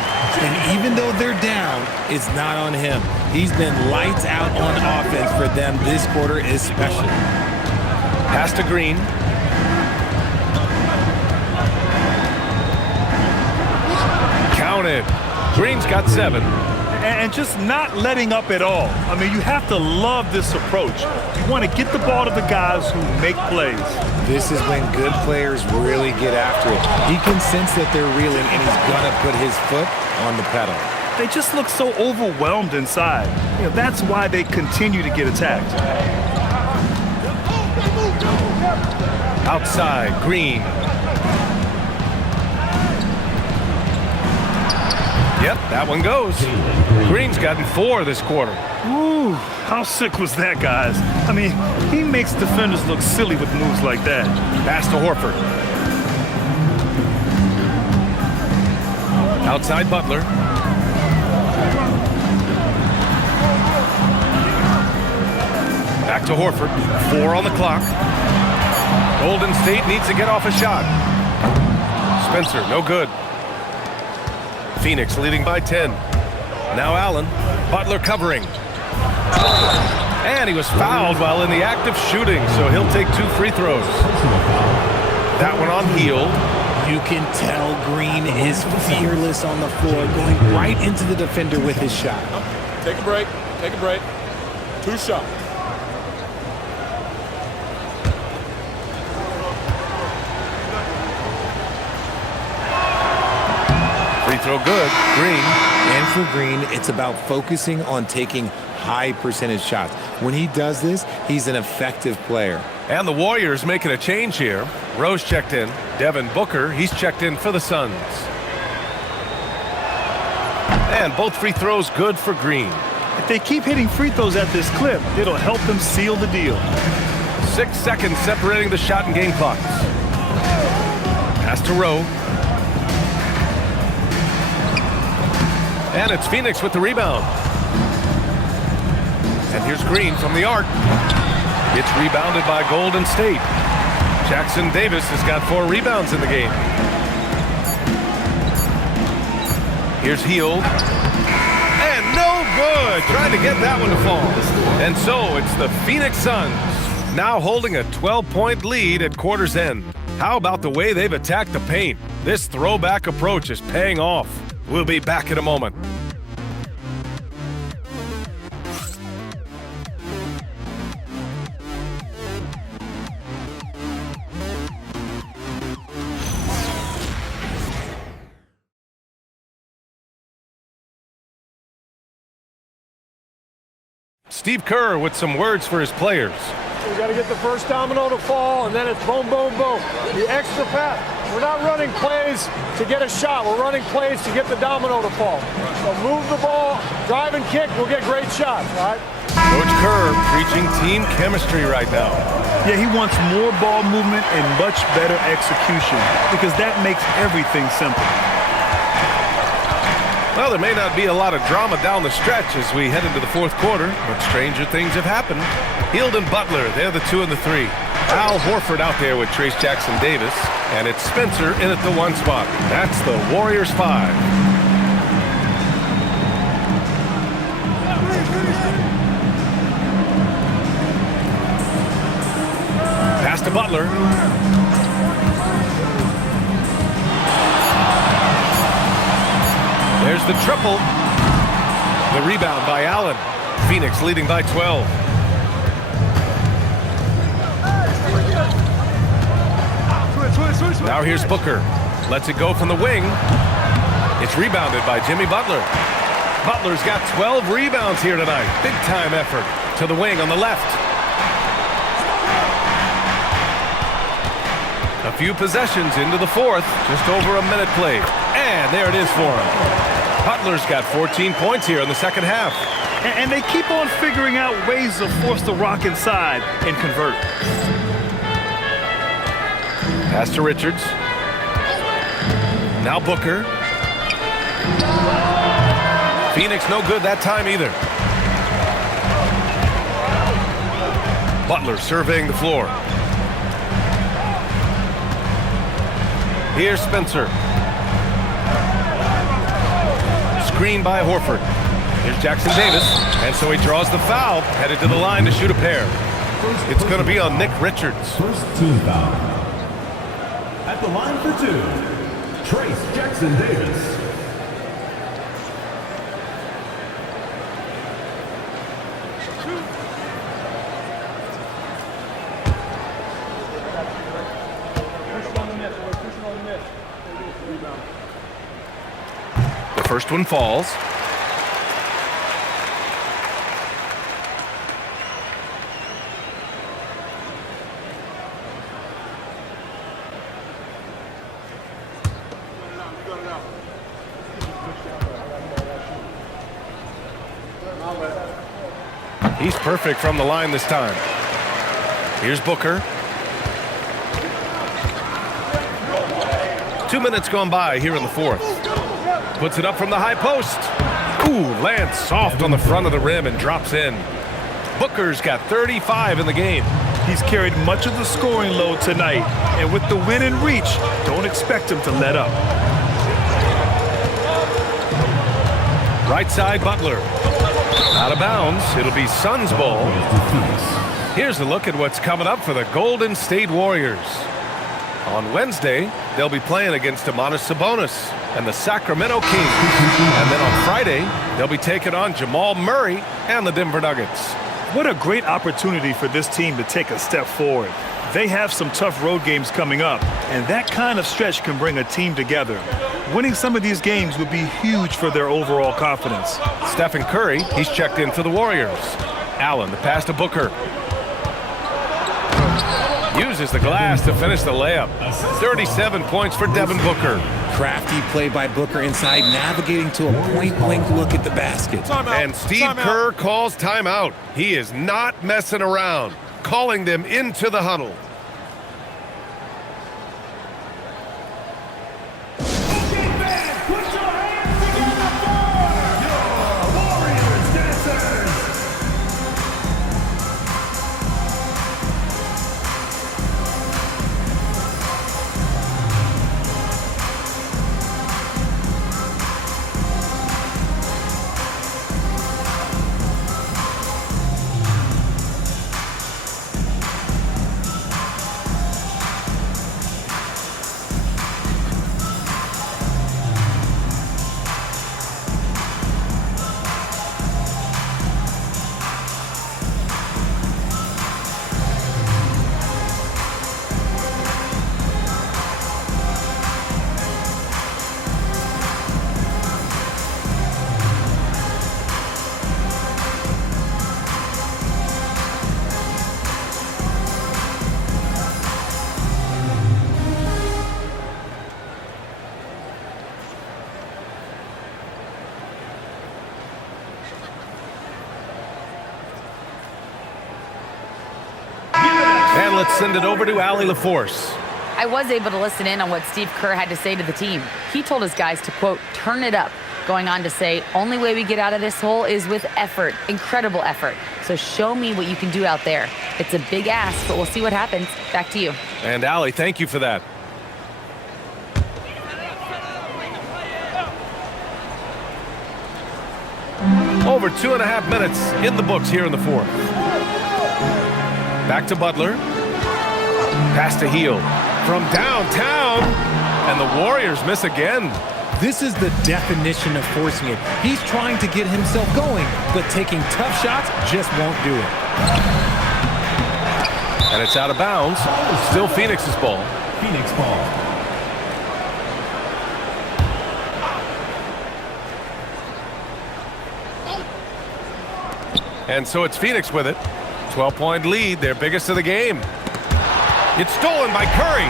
And even though they're down, it's not on him. He's been lights out on offense for them this quarter especially. Pass to Green. Counted. Green's got 7. And just not letting up at all. I mean, you have to love this approach. You want to get the ball to the guys who make plays. This is when good players really get after it. He can sense that they're reeling, and he's going to put his foot on the pedal. They just look so overwhelmed inside. You know, that's why they continue to get attacked. Outside, Green. Yep, that one goes. Green's gotten 4 this quarter. Ooh, how sick was that, guys? I mean, he makes defenders look silly with moves like that. Pass to Horford. Outside Butler. Back to Horford. 4 on the clock. Golden State needs to get off a shot. Spencer, no good. Phoenix leading by 10. Now Allen. Butler covering. And he was fouled while in the act of shooting, so he'll take 2 free throws. That one on Heel. You can tell Green is fearless on the floor, going right into the defender with his shot. Take a break. Take a break. 2 shots. Free throw good. Green. And for Green, it's about focusing on taking high percentage shots. When he does this, he's an effective player. And the Warriors making a change here. Rose checked in. Devin Booker, he's checked in for the Suns. And both free throws good for Green. If they keep hitting free throws at this clip, it'll help them seal the deal. 6 seconds separating the shot and game clocks. Pass to Rowe. And it's Phoenix with the rebound. And here's Green from the arc. It's rebounded by Golden State. Jackson Davis has got 4 rebounds in the game. Here's Hield. And no good. Trying to get that one to fall. And so it's the Phoenix Suns now holding a 12-point lead at quarter's end. How about the way they've attacked the paint? This throwback approach is paying off. We'll be back in a moment. Steve Kerr with some words for his players. We got to get the first domino to fall, and then it's boom, boom, boom. The extra pass. We're not running plays to get a shot. We're running plays to get the domino to fall. So move the ball, drive and kick, we'll get great shots, all right? Coach Kerr preaching team chemistry right now. Yeah, he wants more ball movement and much better execution because that makes everything simple. Well, there may not be a lot of drama down the stretch as we head into the fourth quarter, but stranger things have happened. Hield and Butler, they're the 2 and the 3. Al Horford out there with Trace Jackson Davis, and it's Spencer in at the 1 spot. That's the Warriors 5. Pass to Butler. There's the triple. The rebound by Allen. Phoenix leading by 12. Now here's Booker. Lets it go from the wing. It's rebounded by Jimmy Butler. Butler's got 12 rebounds here tonight. Big time effort to the wing on the left. A few possessions into the fourth. Just over a minute played. And there it is for him. Butler's got 14 points here in the second half. And they keep on figuring out ways to force the rock inside and convert. Pass to Richards. Now Booker. Phoenix no good that time either. Butler surveying the floor. Here's Spencer. Screen by Horford. Here's Jackson Davis. And so he draws the foul, headed to the line to shoot a pair. It's going to be on Nick Richards. First team foul. At the line for 2, Trace Jackson Davis. The first one falls. He's perfect from the line this time. Here's Booker. 2 minutes gone by here in the fourth. Puts it up from the high post. Ooh, lands soft on the front of the rim and drops in. Booker's got 35 in the game. He's carried much of the scoring load tonight, and with the win in reach, don't expect him to let up. Right side, Butler. Out of bounds. It'll be Suns ball. Here's a look at what's coming up for the Golden State Warriors. On Wednesday, they'll be playing against Domantas Sabonis and the Sacramento Kings. And then on Friday, they'll be taking on Jamal Murray and the Denver Nuggets. What a great opportunity for this team to take a step forward. They have some tough road games coming up, and that kind of stretch can bring a team together. Winning some of these games would be huge for their overall confidence. Stephen Curry, he's checked in for the Warriors. Allen, the pass to Booker. Uses the glass to finish the layup. 37 points for Devin Booker. Crafty play by Booker inside, navigating to a point-blank look at the basket. And Steve Kerr calls timeout. He is not messing around, calling them into the huddle. And let's send it over to Allie LaForce. I was able to listen in on what Steve Kerr had to say to the team. He told his guys to, quote, turn it up, going on to say, only way we get out of this hole is with effort, incredible effort. So show me what you can do out there. It's a big ask, but we'll see what happens. Back to you. And Allie, thank you for that. Over 2.5 minutes in the books here in the fourth. Back to Butler. Pass to Heel. From downtown. And the Warriors miss again. This is the definition of forcing it. He's trying to get himself going, but taking tough shots just won't do it. And it's out of bounds. Still Phoenix's ball. Phoenix ball. And so it's Phoenix with it. 12-point lead, their biggest of the game. It's stolen by Curry.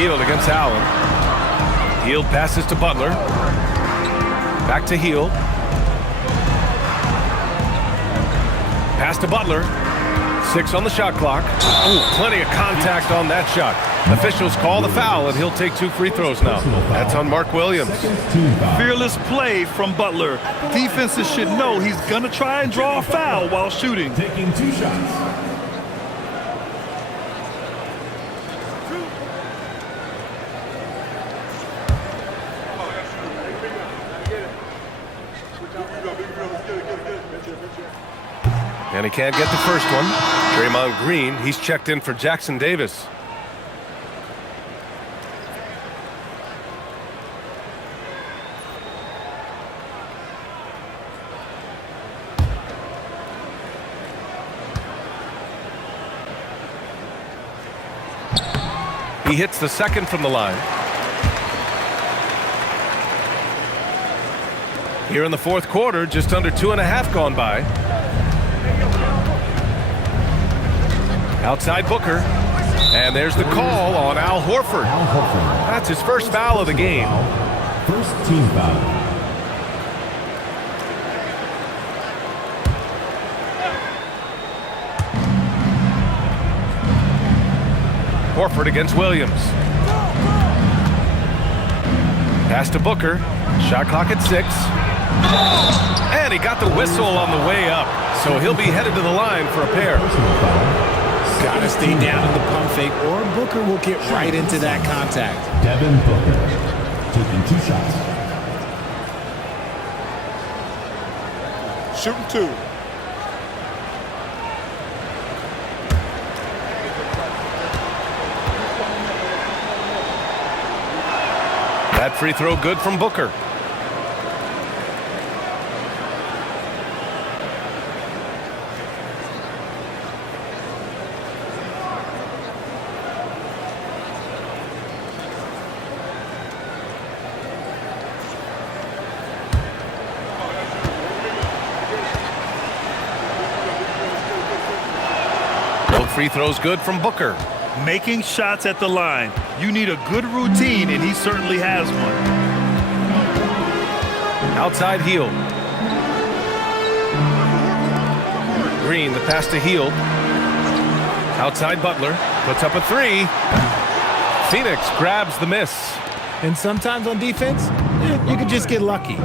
Hield against Allen. Hield passes to Butler. Back to Hield. Pass to Butler. 6 on the shot clock. Ooh, plenty of contact on that shot. Officials call the foul, and he'll take 2 free throws now. That's on Mark Williams. Fearless play from Butler. Defenses should know he's going to try and draw a foul while shooting. Taking 2 shots. And he can't get the first one. Draymond Green, he's checked in for Jackson Davis. He hits the second from the line. Here in the fourth quarter, just under 2.5 gone by. Outside Booker. And there's the call on Al Horford. That's his first foul of the game. First team foul. Horford against Williams. Pass to Booker. Shot clock at 6. And he got the whistle on the way up. So he'll be headed to the line for a pair. Gotta stay down in the pump fake, or Booker will get right into that contact. Devin Booker taking 2 shots. Shooting 2. That free throw good from Booker. free throw's good from Booker. Making shots at the line. You need a good routine, and he certainly has one. Outside Hield. Green, the pass to Hield. Outside Butler. Puts up a three. Phoenix grabs the miss. And sometimes on defense, you can just get lucky.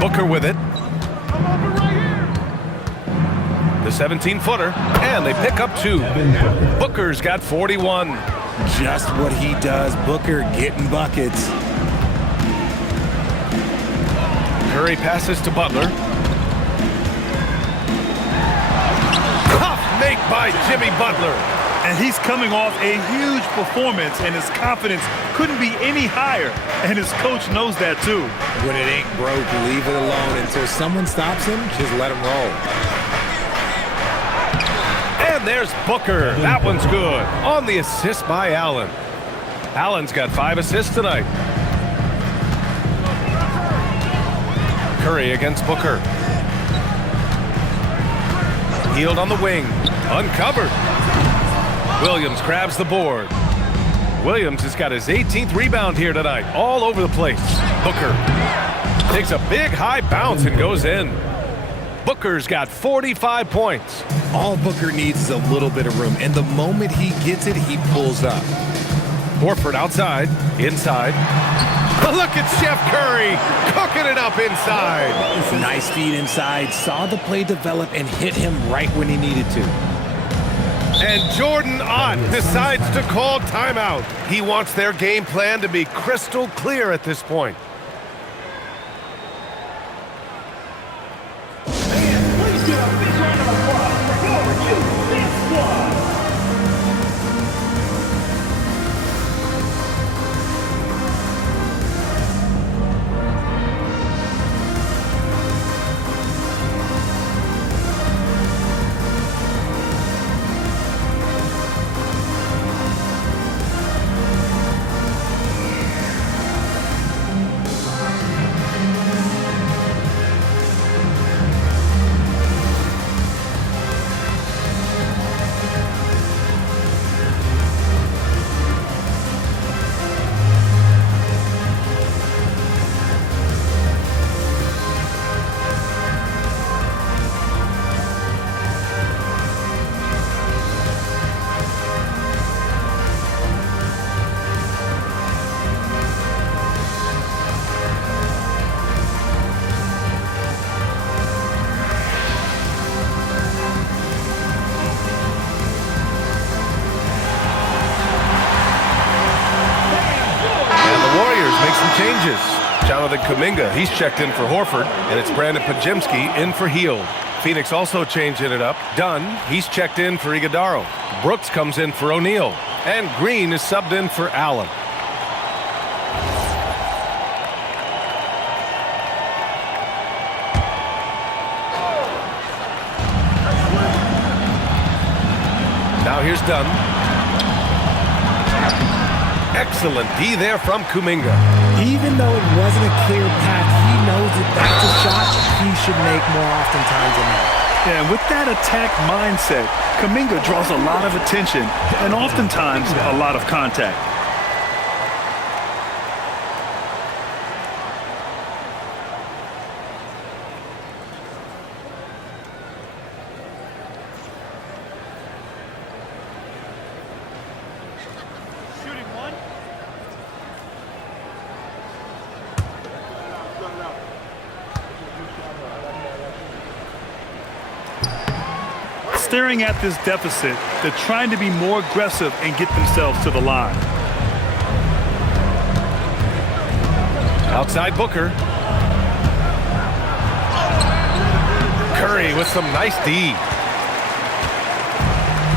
Booker with it. The 17-footer, and they pick up two. Booker's got 41. Just what he does. Booker getting buckets. Curry passes to Butler. Tough make by Jimmy Butler. And he's coming off a huge performance, and his confidence couldn't be any higher. And his coach knows that too. When it ain't broke, leave it alone. Until someone stops him, just let him roll. And there's Booker. That one's good. On the assist by Allen. Allen's got 5 assists tonight. Curry against Booker. Hield on the wing. Uncovered. Williams grabs the board. Williams has got his 18th rebound here tonight. All over the place. Booker takes a big high bounce and goes in. Booker's got 45 points. All Booker needs is a little bit of room, and the moment he gets it, he pulls up. Horford outside, inside. Look at Chef Curry cooking it up inside. Nice feed inside, saw the play develop, and hit him right when he needed to. And Jordan Ott decides to call timeout. He wants their game plan to be crystal clear at this point. Changes. Jonathan Kuminga, he's checked in for Horford, and it's Brandon Podziemski in for Hield. Phoenix also changing it up. Dunn, he's checked in for Iguodaro. Brooks comes in for O'Neal, and Green is subbed in for Allen. Now here's Dunn. Excellent D there from Kuminga. Even though it wasn't a clear path, he knows that that's a shot he should make more oftentimes than not. Yeah, and with that attack mindset, Kuminga draws a lot of attention and oftentimes a lot of contact. Staring at this deficit, they're trying to be more aggressive and get themselves to the line. Outside Booker. Curry with some nice D.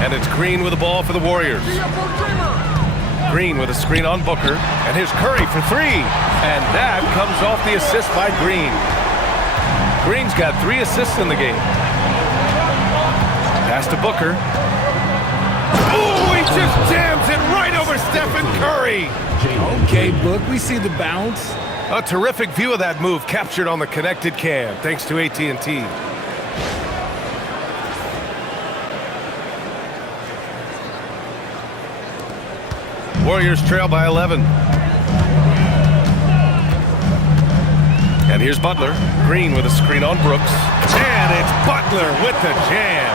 And it's Green with the ball for the Warriors. Green with a screen on Booker. And here's Curry for three. And that comes off the assist by Green. Green's got 3 assists in the game. Pass to Booker. Oh, he just jams it right over Stephen Curry. Okay, Book, we see the bounce. A terrific view of that move captured on the connected cam, thanks to AT&T. Warriors trail by 11. And here's Butler. Green with a screen on Brooks. And it's Butler with the jam.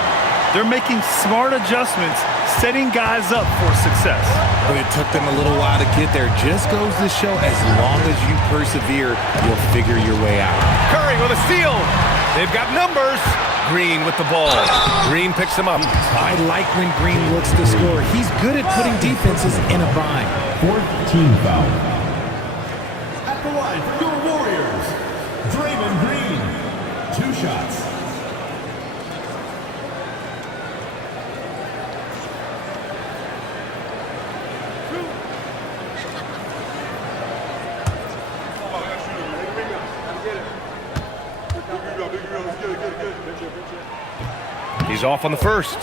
They're making smart adjustments, setting guys up for success. But it took them a little while to get there. Just goes to show, as long as you persevere, you'll figure your way out. Curry with a steal. They've got numbers. Green with the ball. Green picks him up. I like when Green looks to score. He's good at putting defenses in a bind. 4th team foul. At the line for your Warriors, Draymond Green. 2 shots. He's off on the first.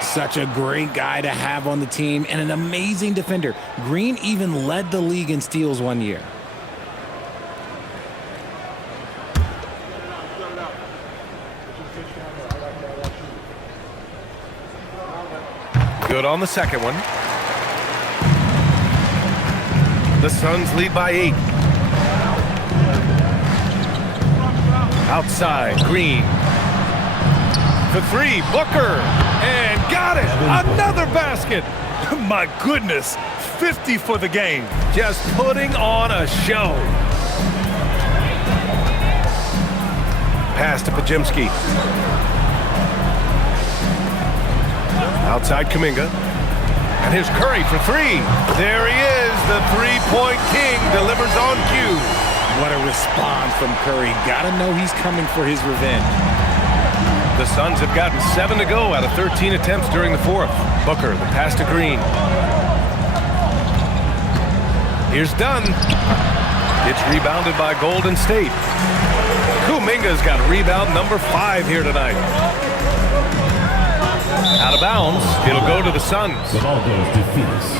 Such a great guy to have on the team and an amazing defender. Green even led the league in steals one year. Good on the second one. The Suns lead by 8. Outside, Green. For 3, Booker. And got it. Another basket. My goodness, 50 for the game. Just putting on a show. Pass to Pajemski. Outside Kuminga. And here's Curry for 3. There he is. The three-point king delivers on cue. What a response from Curry. Gotta know he's coming for his revenge. The Suns have gotten 7 to go out of 13 attempts during the 4th. Booker, the pass to Green. Here's Dunn. It's rebounded by Golden State. Kuminga's got rebound number 5 here tonight. Out of bounds. It'll go to the Suns. The ball goes to Phoenix.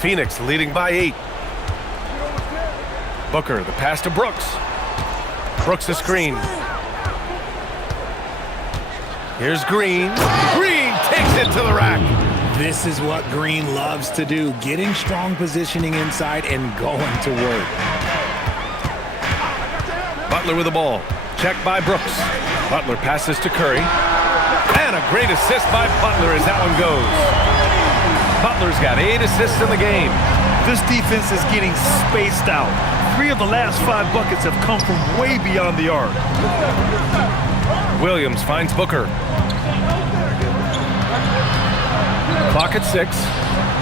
Phoenix leading by 8. Booker, the pass to Brooks. Brooks the screen. Here's Green. Green takes it to the rack. This is what Green loves to do, getting strong positioning inside and going to work. Butler with the ball. Checked by Brooks. Butler passes to Curry. And a great assist by Butler as that one goes. Butler's got 8 assists in the game. This defense is getting spaced out. 3 of the last 5 buckets have come from way beyond the arc. Williams finds Booker. Clock at 6.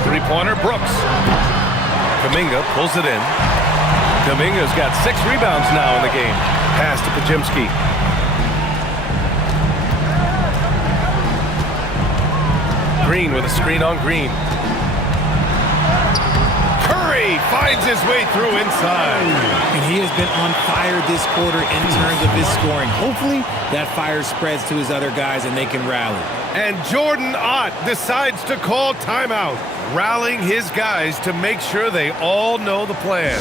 Three-pointer, Brooks. Kuminga pulls it in. Kuminga's got 6 rebounds now in the game. Pass to Pajemski. Green with a screen on Green. Curry finds his way through inside. And he has been on fire this quarter in terms of his scoring. Hopefully that fire spreads to his other guys and they can rally. And Jordan Ott decides to call timeout, rallying his guys to make sure they all know the plan.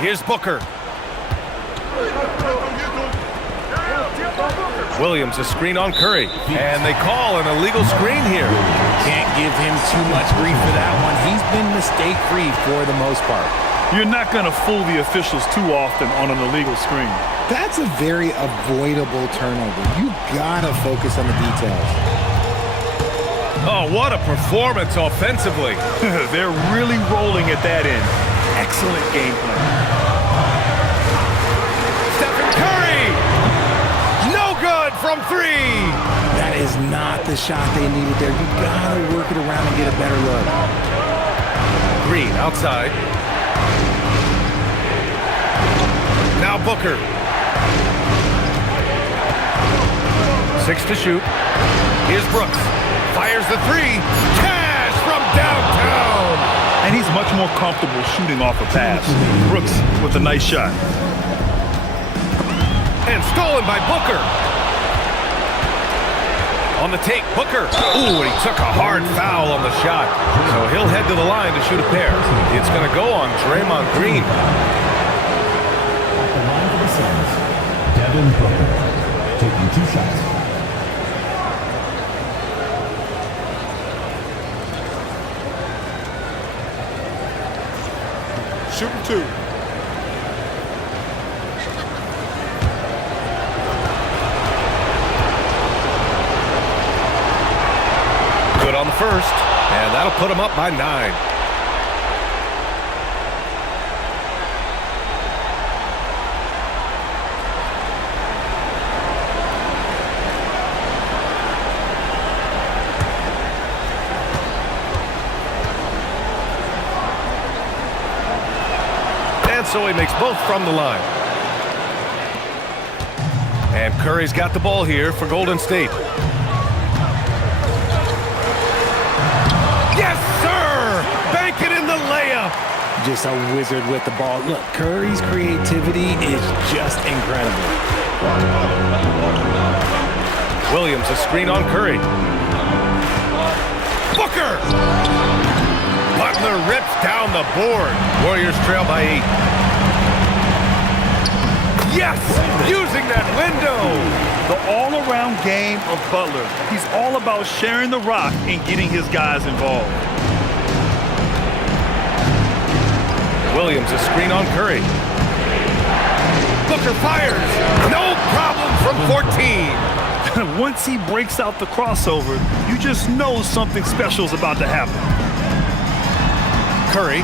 Here's Booker. Williams, a screen on Curry. And they call an illegal screen here. Can't give him too much grief for that one. He's been mistake-free for the most part. You're not going to fool the officials too often on an illegal screen. That's a very avoidable turnover. You gotta focus on the details. Oh, what a performance offensively. They're really rolling at that end. Excellent game plan. Stephen Curry! No good from three! That is not the shot they needed there. You gotta work it around and get a better look. Green outside. Now Booker. 6 to shoot. Here's Brooks. Fires the three. Cash from downtown. And he's much more comfortable shooting off a pass. Brooks with a nice shot. And stolen by Booker. On the take, Booker. Ooh, and he took a hard foul on the shot. So he'll head to the line to shoot a pair. It's going to go on Draymond Green. At the line for the Suns, Devin Booker, taking 2 shots. Shooting 2. Good on the first, and that'll put him up by 9. And so he makes both from the line. And Curry's got the ball here for Golden State. Yes, sir! Bank it in the layup. Just a wizard with the ball. Look, Curry's creativity is just incredible. Williams, a screen on Curry. Booker! Butler rips down the board. Warriors trail by 8. Yes! Using that window! The all-around game of Butler. He's all about sharing the rock and getting his guys involved. Williams, a screen on Curry. Booker fires. No problem from 14. Once he breaks out the crossover, you just know something special is about to happen. Curry.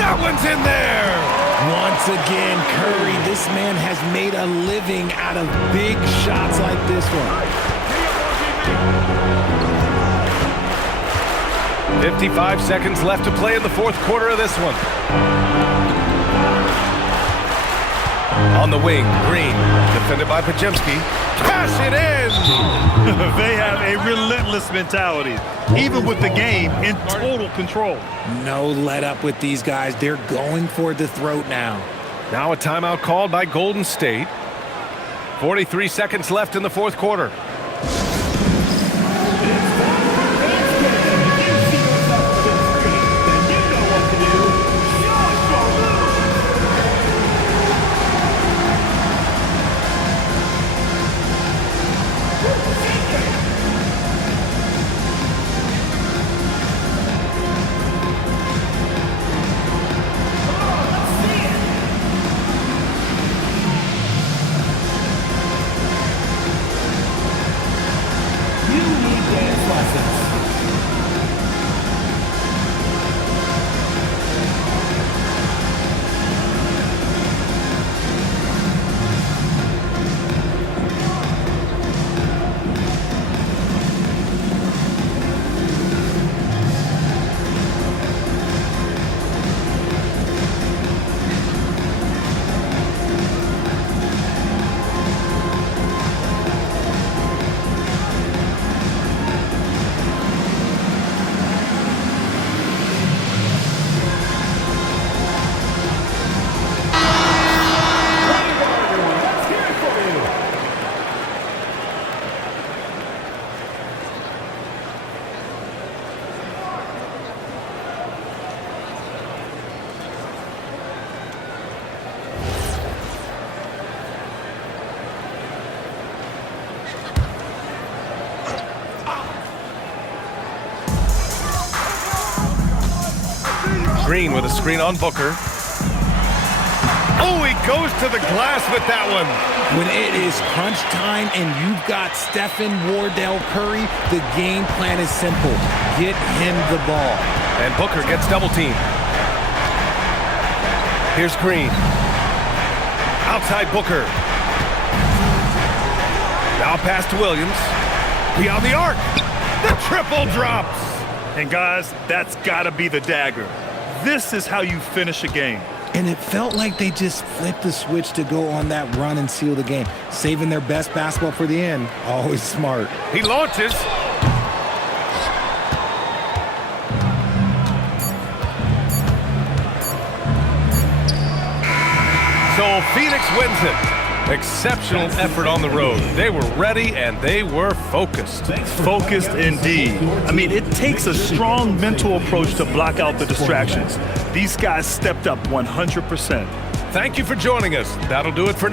That one's in there. Once again, Curry, this man has made a living out of big shots like this one. 55 seconds left to play in the fourth quarter of this one. On the wing, Green, defended by Pajemski. Cash it in! They have a relentless mentality, even with the game in total control. No let up with these guys. They're going for the throat now. Now a timeout called by Golden State. 43 seconds left in the fourth quarter. Green with a screen on Booker. Oh, he goes to the glass with that one. When it is crunch time and you've got Stephen Wardell Curry, the game plan is simple. Get him the ball. And Booker gets double teamed. Here's Green. Outside Booker. Now pass to Williams. Beyond the arc. The triple drops. And guys, that's got to be the dagger. This is how you finish a game. And it felt like they just flipped the switch to go on that run and seal the game. Saving their best basketball for the end. Always smart. He launches. So Phoenix wins it. Exceptional effort on the road. They were ready and they were focused. Focused indeed. I mean, it takes a strong mental approach to block out the distractions. These guys stepped up 100%. Thank you for joining us. That'll do it for now.